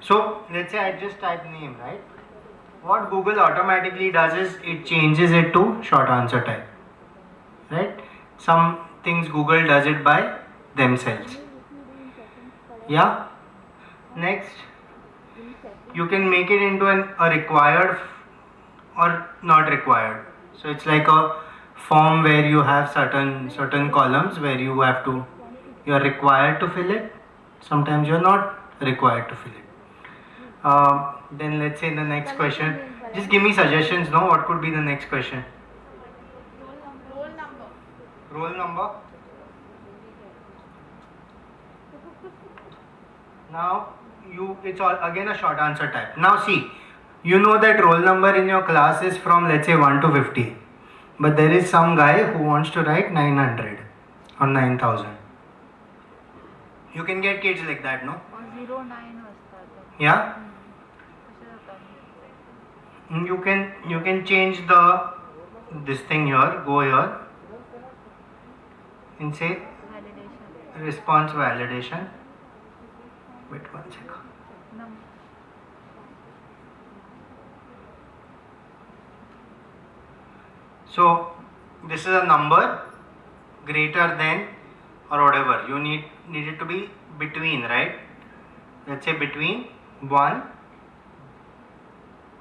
So let's say I just type name, right? What Google automatically does is it changes it to short answer type, right? Some things Google does it by themselves. Yeah. Next, you can make it into a required or not required. So it's like a form where you have certain columns where you are required to fill it. Sometimes you're not required to fill it. Then let's say the next question. Just give me suggestions. No, what could be the next question? Roll number. Roll number. Now it's all again a short answer type. Now see, you know that roll number in your class is from let's say 1 to 50, but there is some guy who wants to write 900 or 9000. You can get kids like that, no? Or 09 असतात. Yeah. You can change this thing here. Go here and say Validation. response validation. Wait one second. So this is a number greater than or whatever. You need it to be between, right? Let's say between 1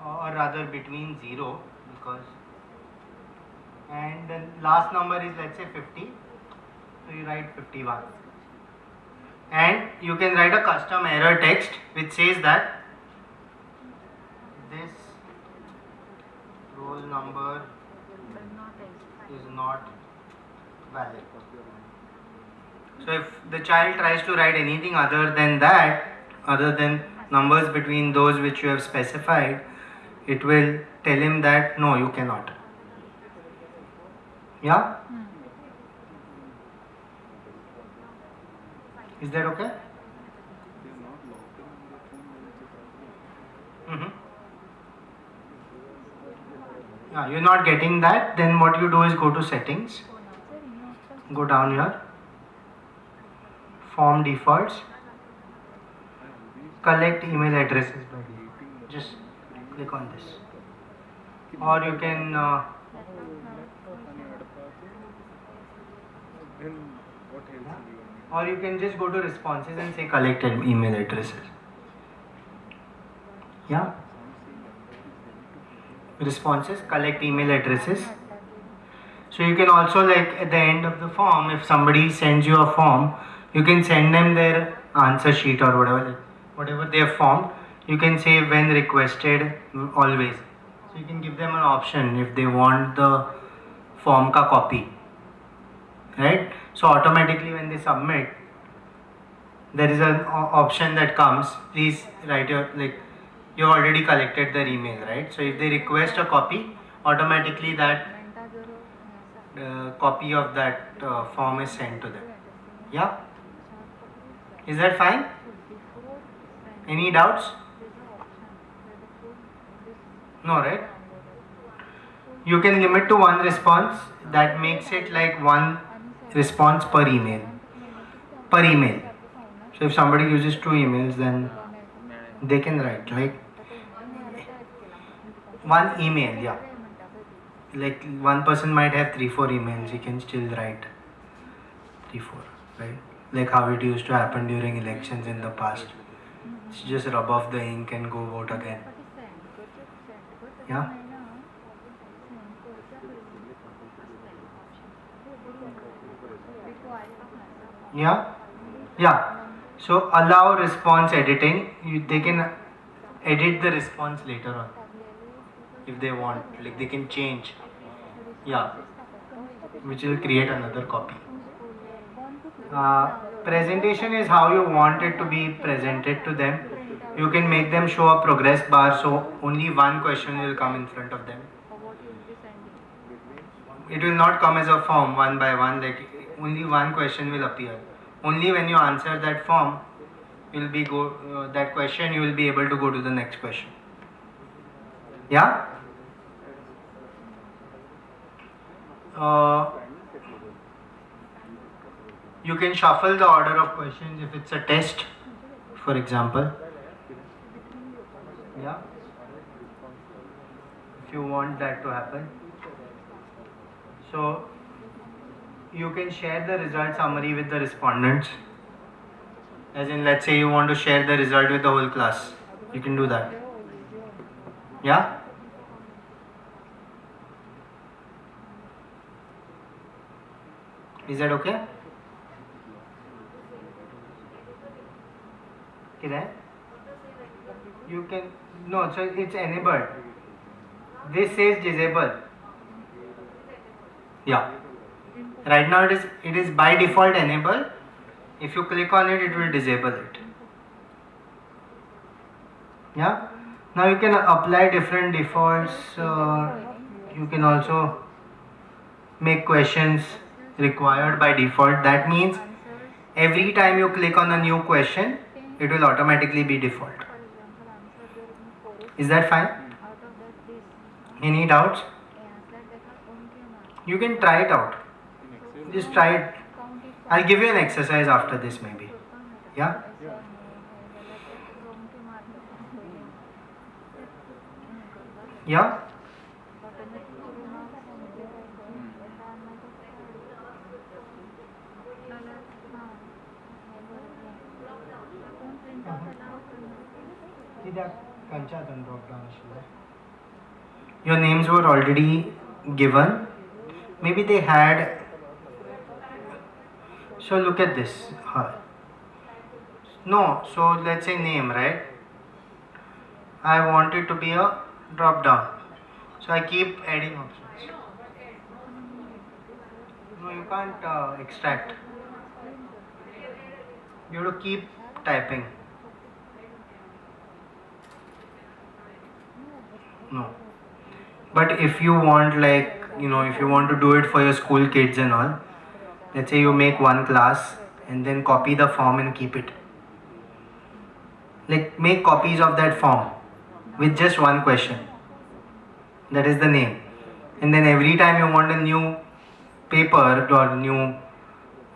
or rather between 0, because, and the last number is, let's say, 50, so you write 51, and you can write a custom error text which says that this roll number is not valid. So if the child tries to write anything other than that, other than numbers between those which you have specified, it will tell him that no, you cannot. Yeah? Is that okay? Mm-hmm. Yeah, you're not getting that, then what you do is go to settings, go down here, form defaults, collect email addresses by default. Just click on this. Or you can just go to responses and say collected email addresses. Yeah? Responses, collect email addresses. So you can also, like at the end of the form, if somebody sends you a form, you can send them their answer sheet or whatever, like, whatever they have formed. You can say when requested, always. So you can give them an option if they want the form ka copy, right? So automatically when they submit, there is an option that comes. Please write your, like, you already collected their email, right? So if they request a copy, automatically that copy of that form is sent to them. Yeah? Is that fine? Any doubts? No, right? You can limit to one response. That makes it like one response per email. Per email. So if somebody uses 2 emails, then they can write like one email, yeah. Like one person might have 3-4 emails, he can still write 3-4, right? Like how it used to happen during elections in the past. Just rub off the ink and go vote again. Yeah? Yeah? Yeah. So allow response editing. They can edit the response later on if they want. Like they can change. Yeah. Which will create another copy. Presentation is how you want it to be presented to them. You can make them show a progress bar, so only one question will come in front of them. It will not come as a form one by one, like only one question will appear. Only when you answer that form, that question, you will be able to go to the next question. Yeah? You can shuffle the order of questions if it's a test, for example. Yeah? If you want that to happen. So, you can share the result summary with the respondents. As in, let's say you want to share the result with the whole class. You can do that. Yeah? Is that okay? You can, no, so it's enabled. This says disable. Yeah. Right now it is by default enabled. If you click on it, it will disable it. Yeah. Now you can apply different defaults. You can also make questions required by default. That means every time you click on a new question, it will automatically be default. Is that fine? Any doubts? You can try it out. Just try it. I'll give you an exercise after this maybe. Yeah? Yeah? कित्याक खंयच्या हातून drop down आशिल्लें your names were already given. Maybe they had. So look at this. No, so let's say name, right? I want it to be a drop down. So I keep adding options. No, you can't extract. You have to keep typing. No. But if you want, like, if you want to do it for your school kids and all, let's say you make one class and then copy the form and keep it. Like, make copies of that form with just one question. That is the name. And then every time you want a new paper or new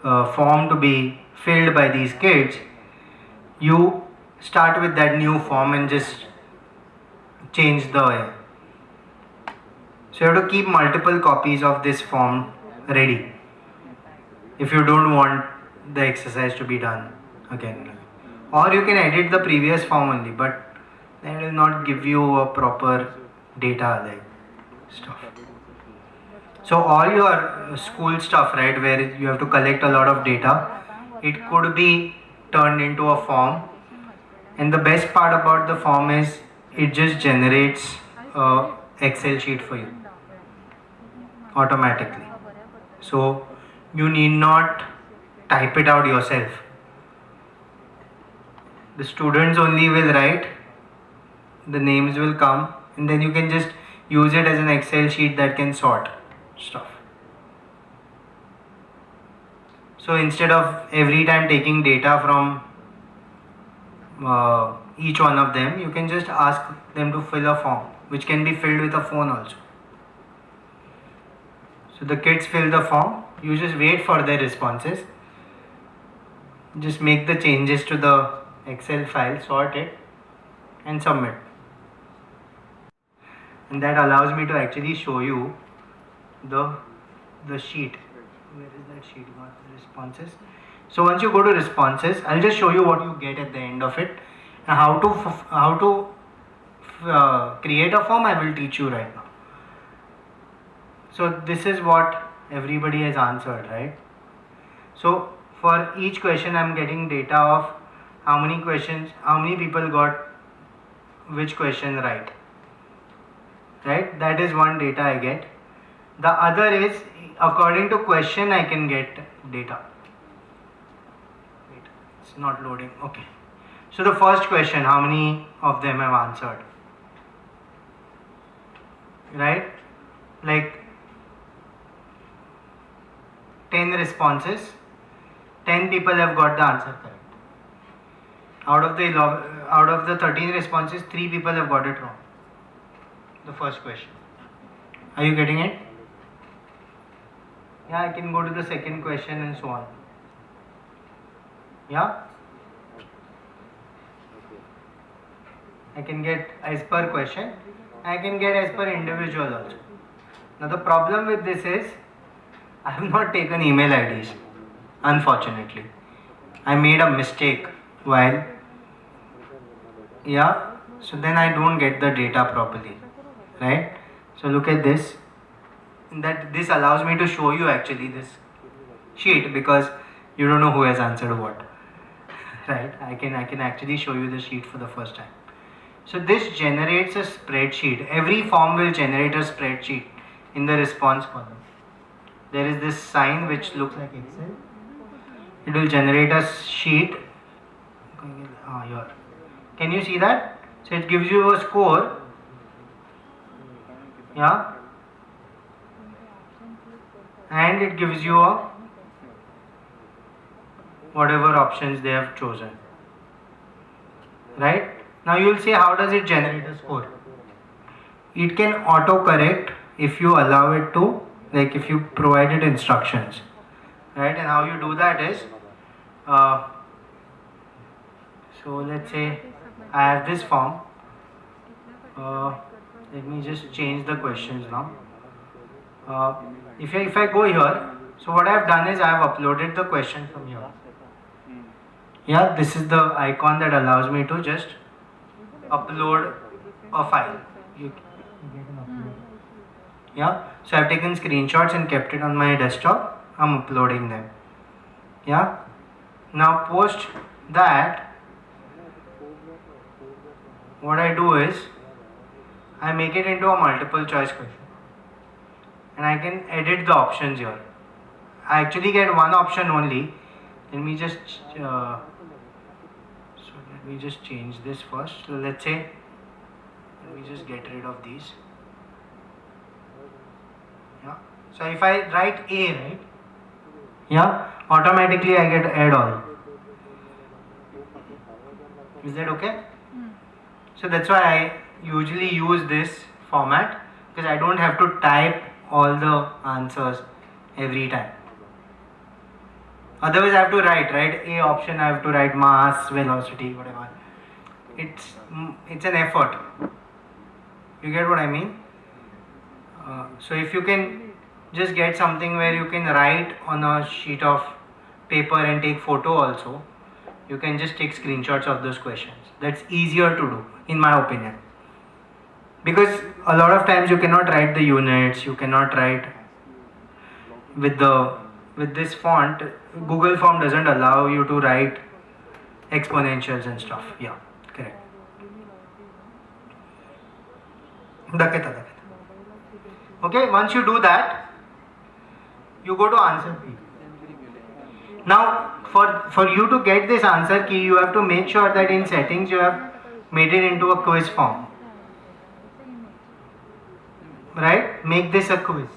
form to be filled by these kids, you start with that new form and just change the. So you have to keep multiple copies of this form ready if you don't want the exercise to be done again. Or you can edit the previous form only, but that will not give you a proper data like stuff. So all your school stuff, right, where you have to collect a lot of data, it could be turned into a form. And the best part about the form is it just generates a Excel sheet for you automatically. So you need not type it out yourself. The students only will write, the names will come, and then you can just use it as an Excel sheet that can sort stuff. So instead of every time taking data from each one of them, you can just ask them to fill a form, which can be filled with a phone also. So the kids fill the form, you just wait for their responses, just make the changes to the Excel file, sort it and submit. And that allows me to actually show you the sheet. Where is that sheet? Got the responses. So once you go to responses, I'll just show you what you get at the end of it and how to create a form. I will teach you right now. So this is what everybody has answered, right? So for each question I'm getting data of how many people got which question right. Right? That is one data I get. The other is according to question I can get data. Wait, it's not loading. Okay. So the first question, how many of them have answered? Right? Like 10 responses, 10 people have got the answer correct. Out of the 13 responses, 3 people have got it wrong. The first question. Are you getting it? Yeah, I can go to the second question and so on. Yeah? I can get as per question. I can get as per individual also. Now the problem with this is I have not taken email IDs, unfortunately. I made a mistake while, so then I don't get the data properly, right? So look at this. This allows me to show you actually this sheet because you don't know who has answered what, right? I can actually show you the sheet for the first time. So this generates a spreadsheet. Every form will generate a spreadsheet in the response column. There is this sign which looks like Excel. It will generate a sheet. Here. Can you see that? So it gives you a score. Yeah. And it gives you a whatever options they have chosen. Right? Now you will see how does it generate a score. It can auto correct if you allow it to, like if you provide it instructions. Right? And how you do that is, so let's say I have this form. Let me just change the questions now. If I go here, so what I have done is I have uploaded the question from here. Yeah, this is the icon that allows me to just upload a file. You get an upload. Yeah, so I've taken screenshots and kept it on my desktop. I'm uploading them. Yeah, now post that, what I do is I make it into a multiple choice question and I can edit the options here. I actually get one option only. Let me just change this first. So let's say let me just get rid of these. Yeah. So if I write A, right? Yeah, automatically I get add all. Is that okay? So that's why I usually use this format, because I don't have to type all the answers every time. Otherwise I have to write, right? A option I have to write mass, velocity, whatever. It's an effort. You get what I mean? So if you can just get something where you can write on a sheet of paper and take photo also, you can just take screenshots of those questions. That's easier to do, in my opinion. Because a lot of times you cannot write the units, you cannot write with this font. Google form doesn't allow you to write exponentials and stuff. Yeah, correct. Daketa. Okay, once you do that, you go to answer key. Now, for you to get this answer key, you have to make sure that in settings you have made it into a quiz form. Right? Make this a quiz.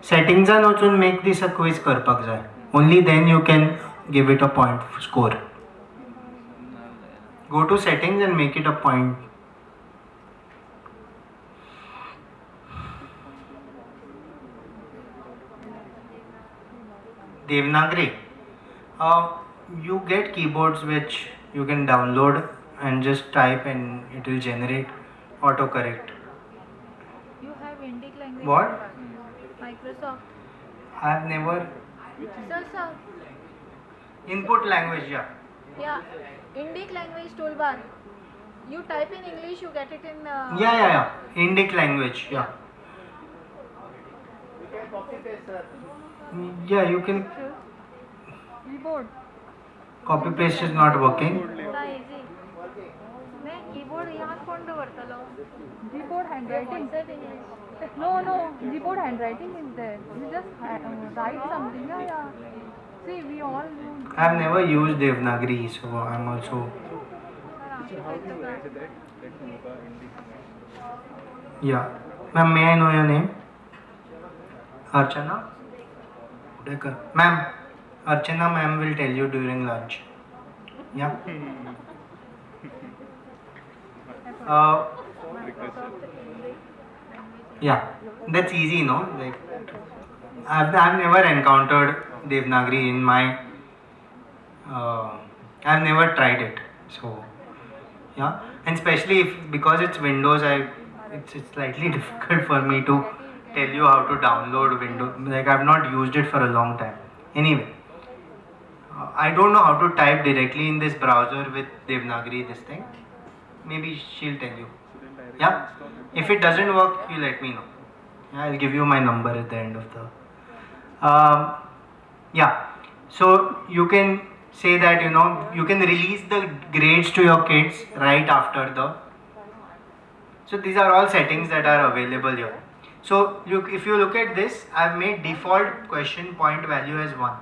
Settings are also make this a quiz करपाक जाय. Only then you can give it a point score. Go to settings and make it a point. Devanagari. You get keyboards which you can download and just type and it will generate autocorrect. You have Indic language. What? Microsoft. I have never. Sir. Input language, yeah. Yeah. Indic language toolbar. You type in English, you get it in. Yeah. Indic language, yeah. Yeah, you can. Keyboard. Copy paste is not working. Not easy. नहीं keyboard यहाँ कौन डरता Keyboard handwriting. No. Keyboard handwriting is there. You just write something. Yeah. See, we all know. I have never used Devanagari, so I'm also. Yeah. Ma'am, may I know your name? Archana? Dekar. Ma'am, Archana ma'am will tell you during lunch. Yeah. Yeah, that's easy, no? Like, I've never encountered Devanagari in my. I've never tried it, so yeah. And especially because it's Windows, it's slightly difficult for me to tell you how to download Windows. Like, I've not used it for a long time. Anyway, I don't know how to type directly in this browser with Devanagari. This thing, maybe she'll tell you. Yeah. If it doesn't work, you let me know. Yeah, I'll give you my number at the end of the. Yeah. So you can say that you can release the grades to your kids right after the. So these are all settings that are available here. So if you look at this, I've made default question point value as 1.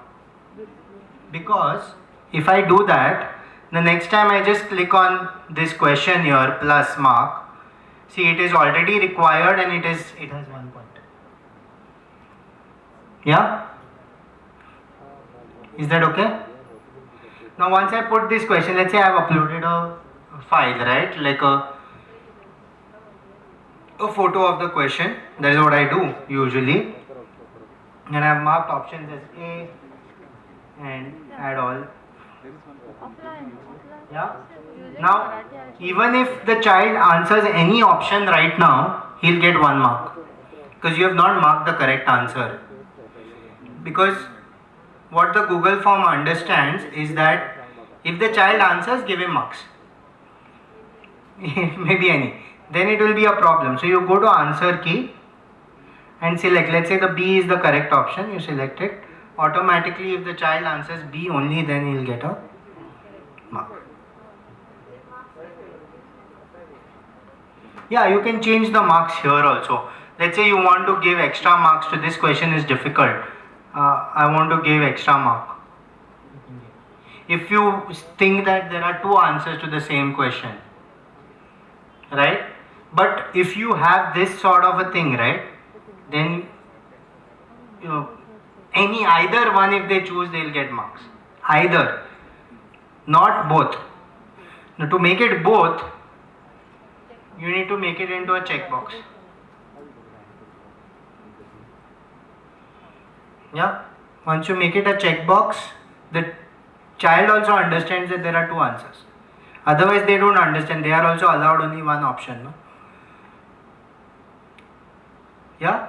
Because if I do that, the next time I just click on this question here plus mark, see, it is already required and it has 1 point. Yeah? Is that okay? Now once I put this question, let's say I have uploaded a file, right? Like a photo of the question. That is what I do usually. And I have marked options as A and add all. Offline. Yeah. Now, even if the child answers any option right now, he'll get 1 mark. Because you have not marked the correct answer. Because what the Google form understands is that if the child answers, give him marks. Maybe any. Then it will be a problem. So you go to answer key and select. Let's say the B is the correct option. You select it. Automatically, if the child answers B only, then he'll get a mark. Yeah, you can change the marks here also. Let's say you want to give extra marks to this question is difficult. I want to give extra mark. If you think that there are two answers to the same question, right? But if you have this sort of a thing, right, then you know, either one, if they choose, they'll get marks. Either, not both. Now to make it both, you need to make it into a checkbox. Yeah, once you make it a checkbox, the child also understands that there are two answers. Otherwise, they don't understand. They are also allowed only one option. No? Yeah.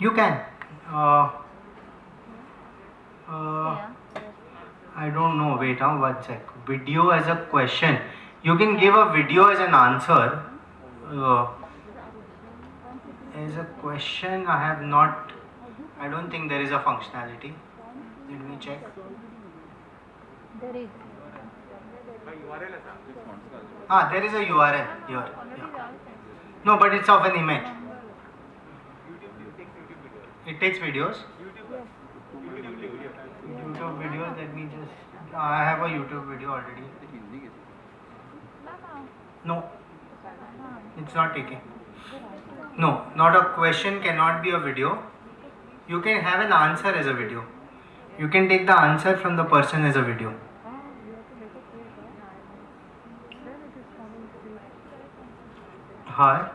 You can. I don't know. Wait, 1 sec. Video as a question. You can give a video as an answer. As a question, I have not. I don't think there is a functionality. Let me check. There is. There is a URL here. Yeah. No, but it's of an image. It takes videos. YouTube videos. Let me just. I have a YouTube video already. No, it's not taking. No, not a question cannot be a video. You can have an answer as a video. You can take the answer from the person as a video. Hi.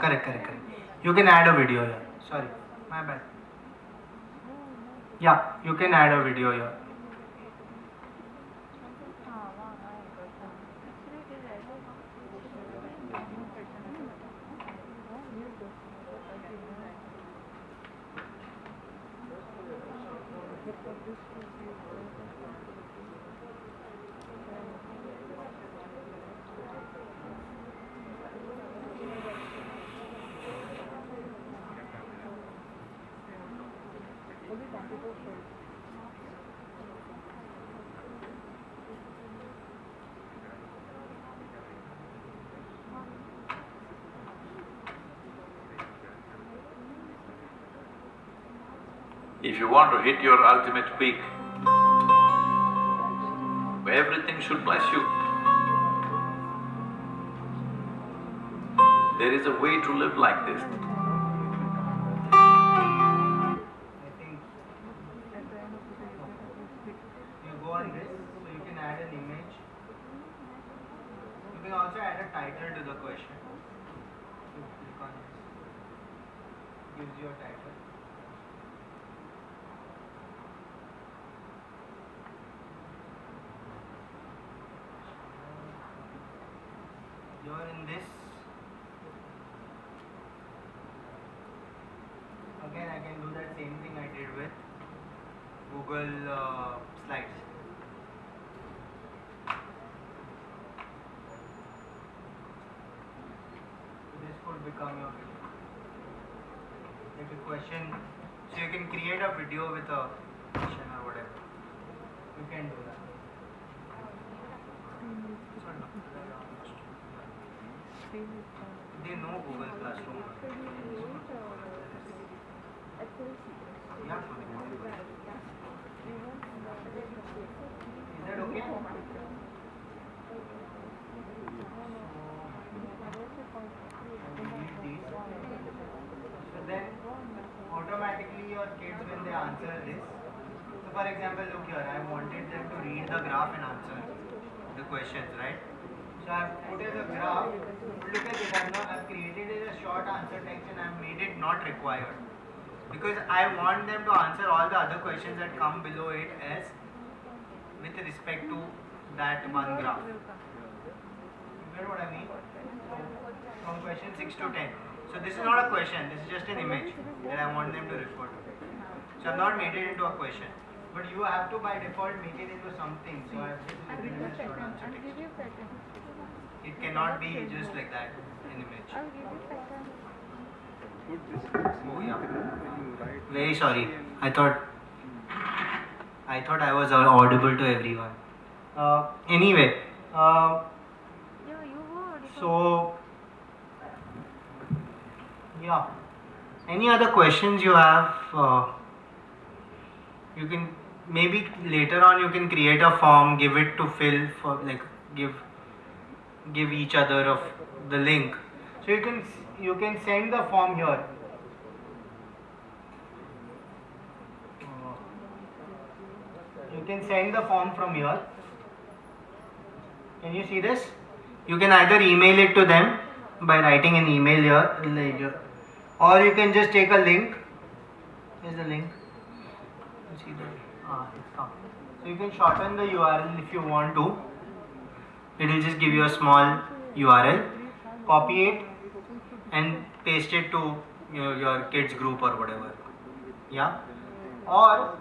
Correct. You can add a video here. Sorry, my bad. Yeah, you can add a video here. If you want to hit your ultimate peak, where everything should bless you, there is a way to live like this. I think you go on this, so you can add an image. You can also add a title to the question. You click on this. Gives you a title. You're in this. Again, I can do that same thing I did with Google Slides. This could become your video. Like a question, so you can create a video with a question or whatever. You can do that. They know Google Classroom. Yeah. Is that okay? So then automatically your kids, when they answer this, so for example, look here, I wanted them to read the graph and answer the questions, right? So I've put as a graph, look at it, I've created it as a short answer text and I've made it not required. Because I want them to answer all the other questions that come below it as with respect to that one graph. You get what I mean? From question 6 to 10. So this is not a question, this is just an image that I want them to refer to. So I've not made it into a question. But you have to by default make it into something. So I've just I'll made give you it short second. answer I'll give text. you second. It cannot be just like that in image. I'll give you second. Oh yeah. Very sorry. I thought I was audible to everyone. Anyway, Yeah, you were. so yeah. Any other questions you have? You can maybe later on you can create a form, give it to fill for like give each other of the link. So you can send the form here. You can send the form from here. Can you see this? You can either email it to them by writing an email here, or you can just take a link. Here's the link. You see that? It's come. So you can shorten the URL if you want to. It will just give you a small URL. Copy it and paste it to your kids group or whatever. Yeah. Or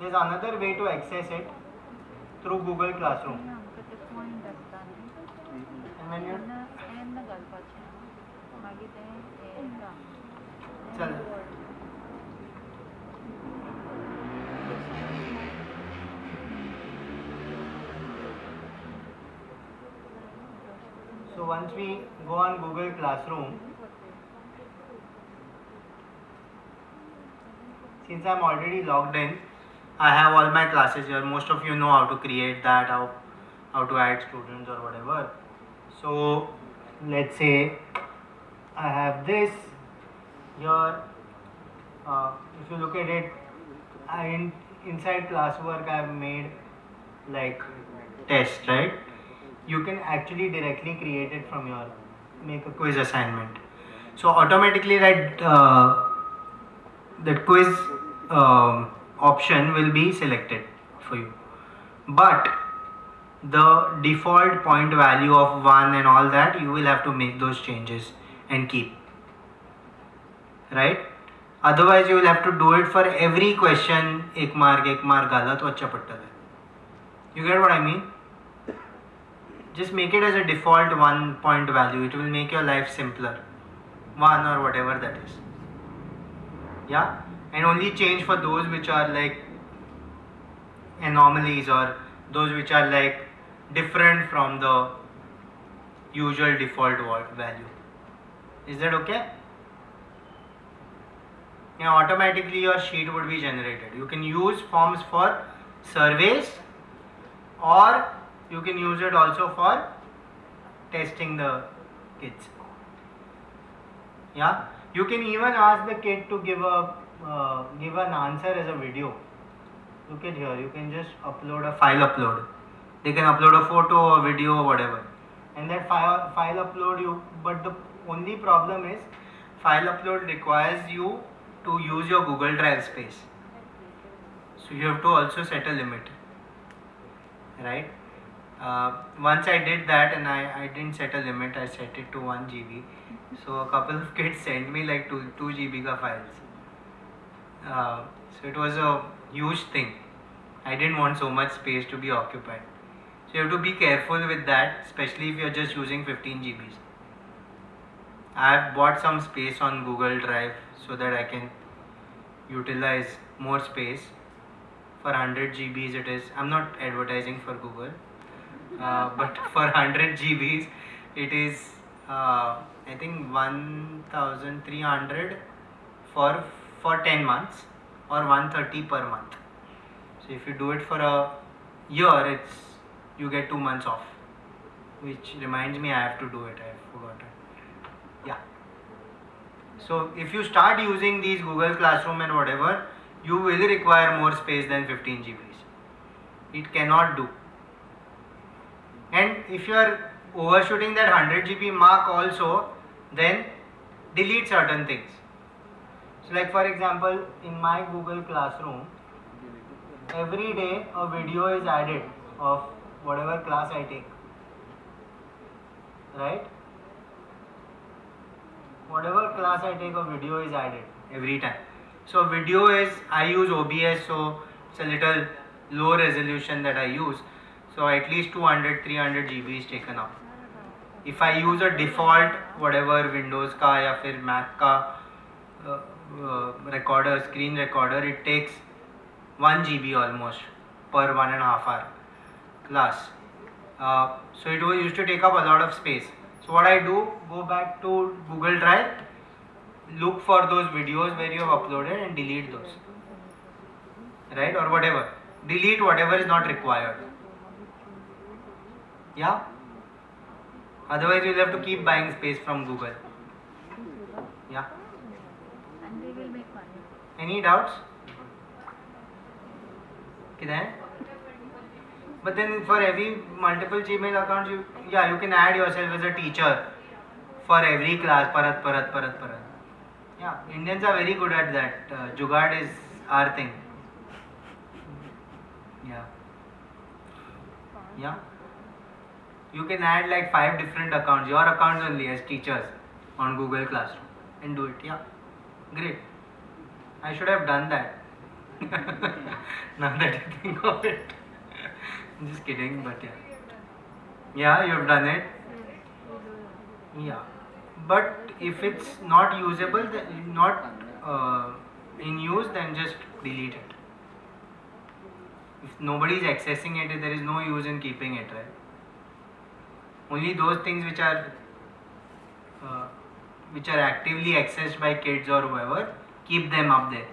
there's another way to access it through Google Classroom. आमचं ते point असता न्ही And when you N घालपाचें मागीर तें येता चल. So once we go on Google Classroom, since I'm already logged in, I have all my classes here. Most of you know how to create that, how to add students or whatever. So let's say I have this here. If you look at it, inside classwork I have made like test, right? You can actually directly create it from here, make a quiz assignment. So automatically that quiz option will be selected for you. But the default point value of 1 and all that, you will have to make those changes and keep. Right? Otherwise you will have to do it for every question. एक mark गाला तो अच्छा पड़ता है. You get what I mean? Just make it as a default 1 point value. It will make your life simpler. 1 or whatever that is. Yeah? And only change for those which are like anomalies or those which are like different from the usual default value. Is that okay? Yeah, automatically your sheet would be generated. You can use forms for surveys, or you can use it also for testing the kids. Yeah, you can even ask the kid to give an answer as a video. Look at here, you can just upload a file upload. They can upload a photo or video or whatever, and that file upload but the only problem is file upload requires you to use your Google Drive space. So you have to also set a limit, right? Once I did that and I didn't set a limit, I set it to 1 GB. So a couple of kids sent me like 2 GB ka files. So it was a huge thing. I didn't want so much space to be occupied. So you have to be careful with that, especially if you're just using 15 GBs. I have bought some space on Google Drive so that I can utilize more space. For 100 GBs it is, I'm not advertising for Google, but for 100 GBs it is I think 1300 for 10 months or 130 per month. So if you do it for a year, you get 2 months off, which reminds me I have to do it. I have forgotten. Yeah. So if you start using these Google Classroom and whatever, you will require more space than 15 GBs. It cannot do. And if you are overshooting that 100 GB mark also, then delete certain things. So like for example, in my Google Classroom, every day a video is added of whatever class I take. Right? Whatever class I take, a video is added every time. So video is, I use OBS, so it's a little low resolution that I use. So at least 200-300 GB is taken up. If I use a default whatever Windows का या फिर Mac का recorder, screen recorder, it takes 1 GB almost per 1.5 hour class. So it used to take up a lot of space. So what I do, go back to Google Drive, look for those videos where you have uploaded and delete those, right, or whatever. Delete whatever is not required. Yeah. Otherwise, you'll have to keep buying space from Google. Yeah. And they will make money. Any doubts? किधर? But then for every multiple Gmail accounts, you can add yourself as a teacher for every class. Parat. Yeah, Indians are very good at that. Jugaad is our thing. Yeah. You can add like 5 different accounts, your accounts only as teachers on Google Classroom and do it. Yeah, great. I should have done that. Now that you think of it. Just kidding, but yeah. Yeah, you have done it. Yeah, but if it's not usable, not in use, then just delete it. If nobody is accessing it, there is no use in keeping it, right? Only those things which are actively accessed by kids or whoever, keep them up there.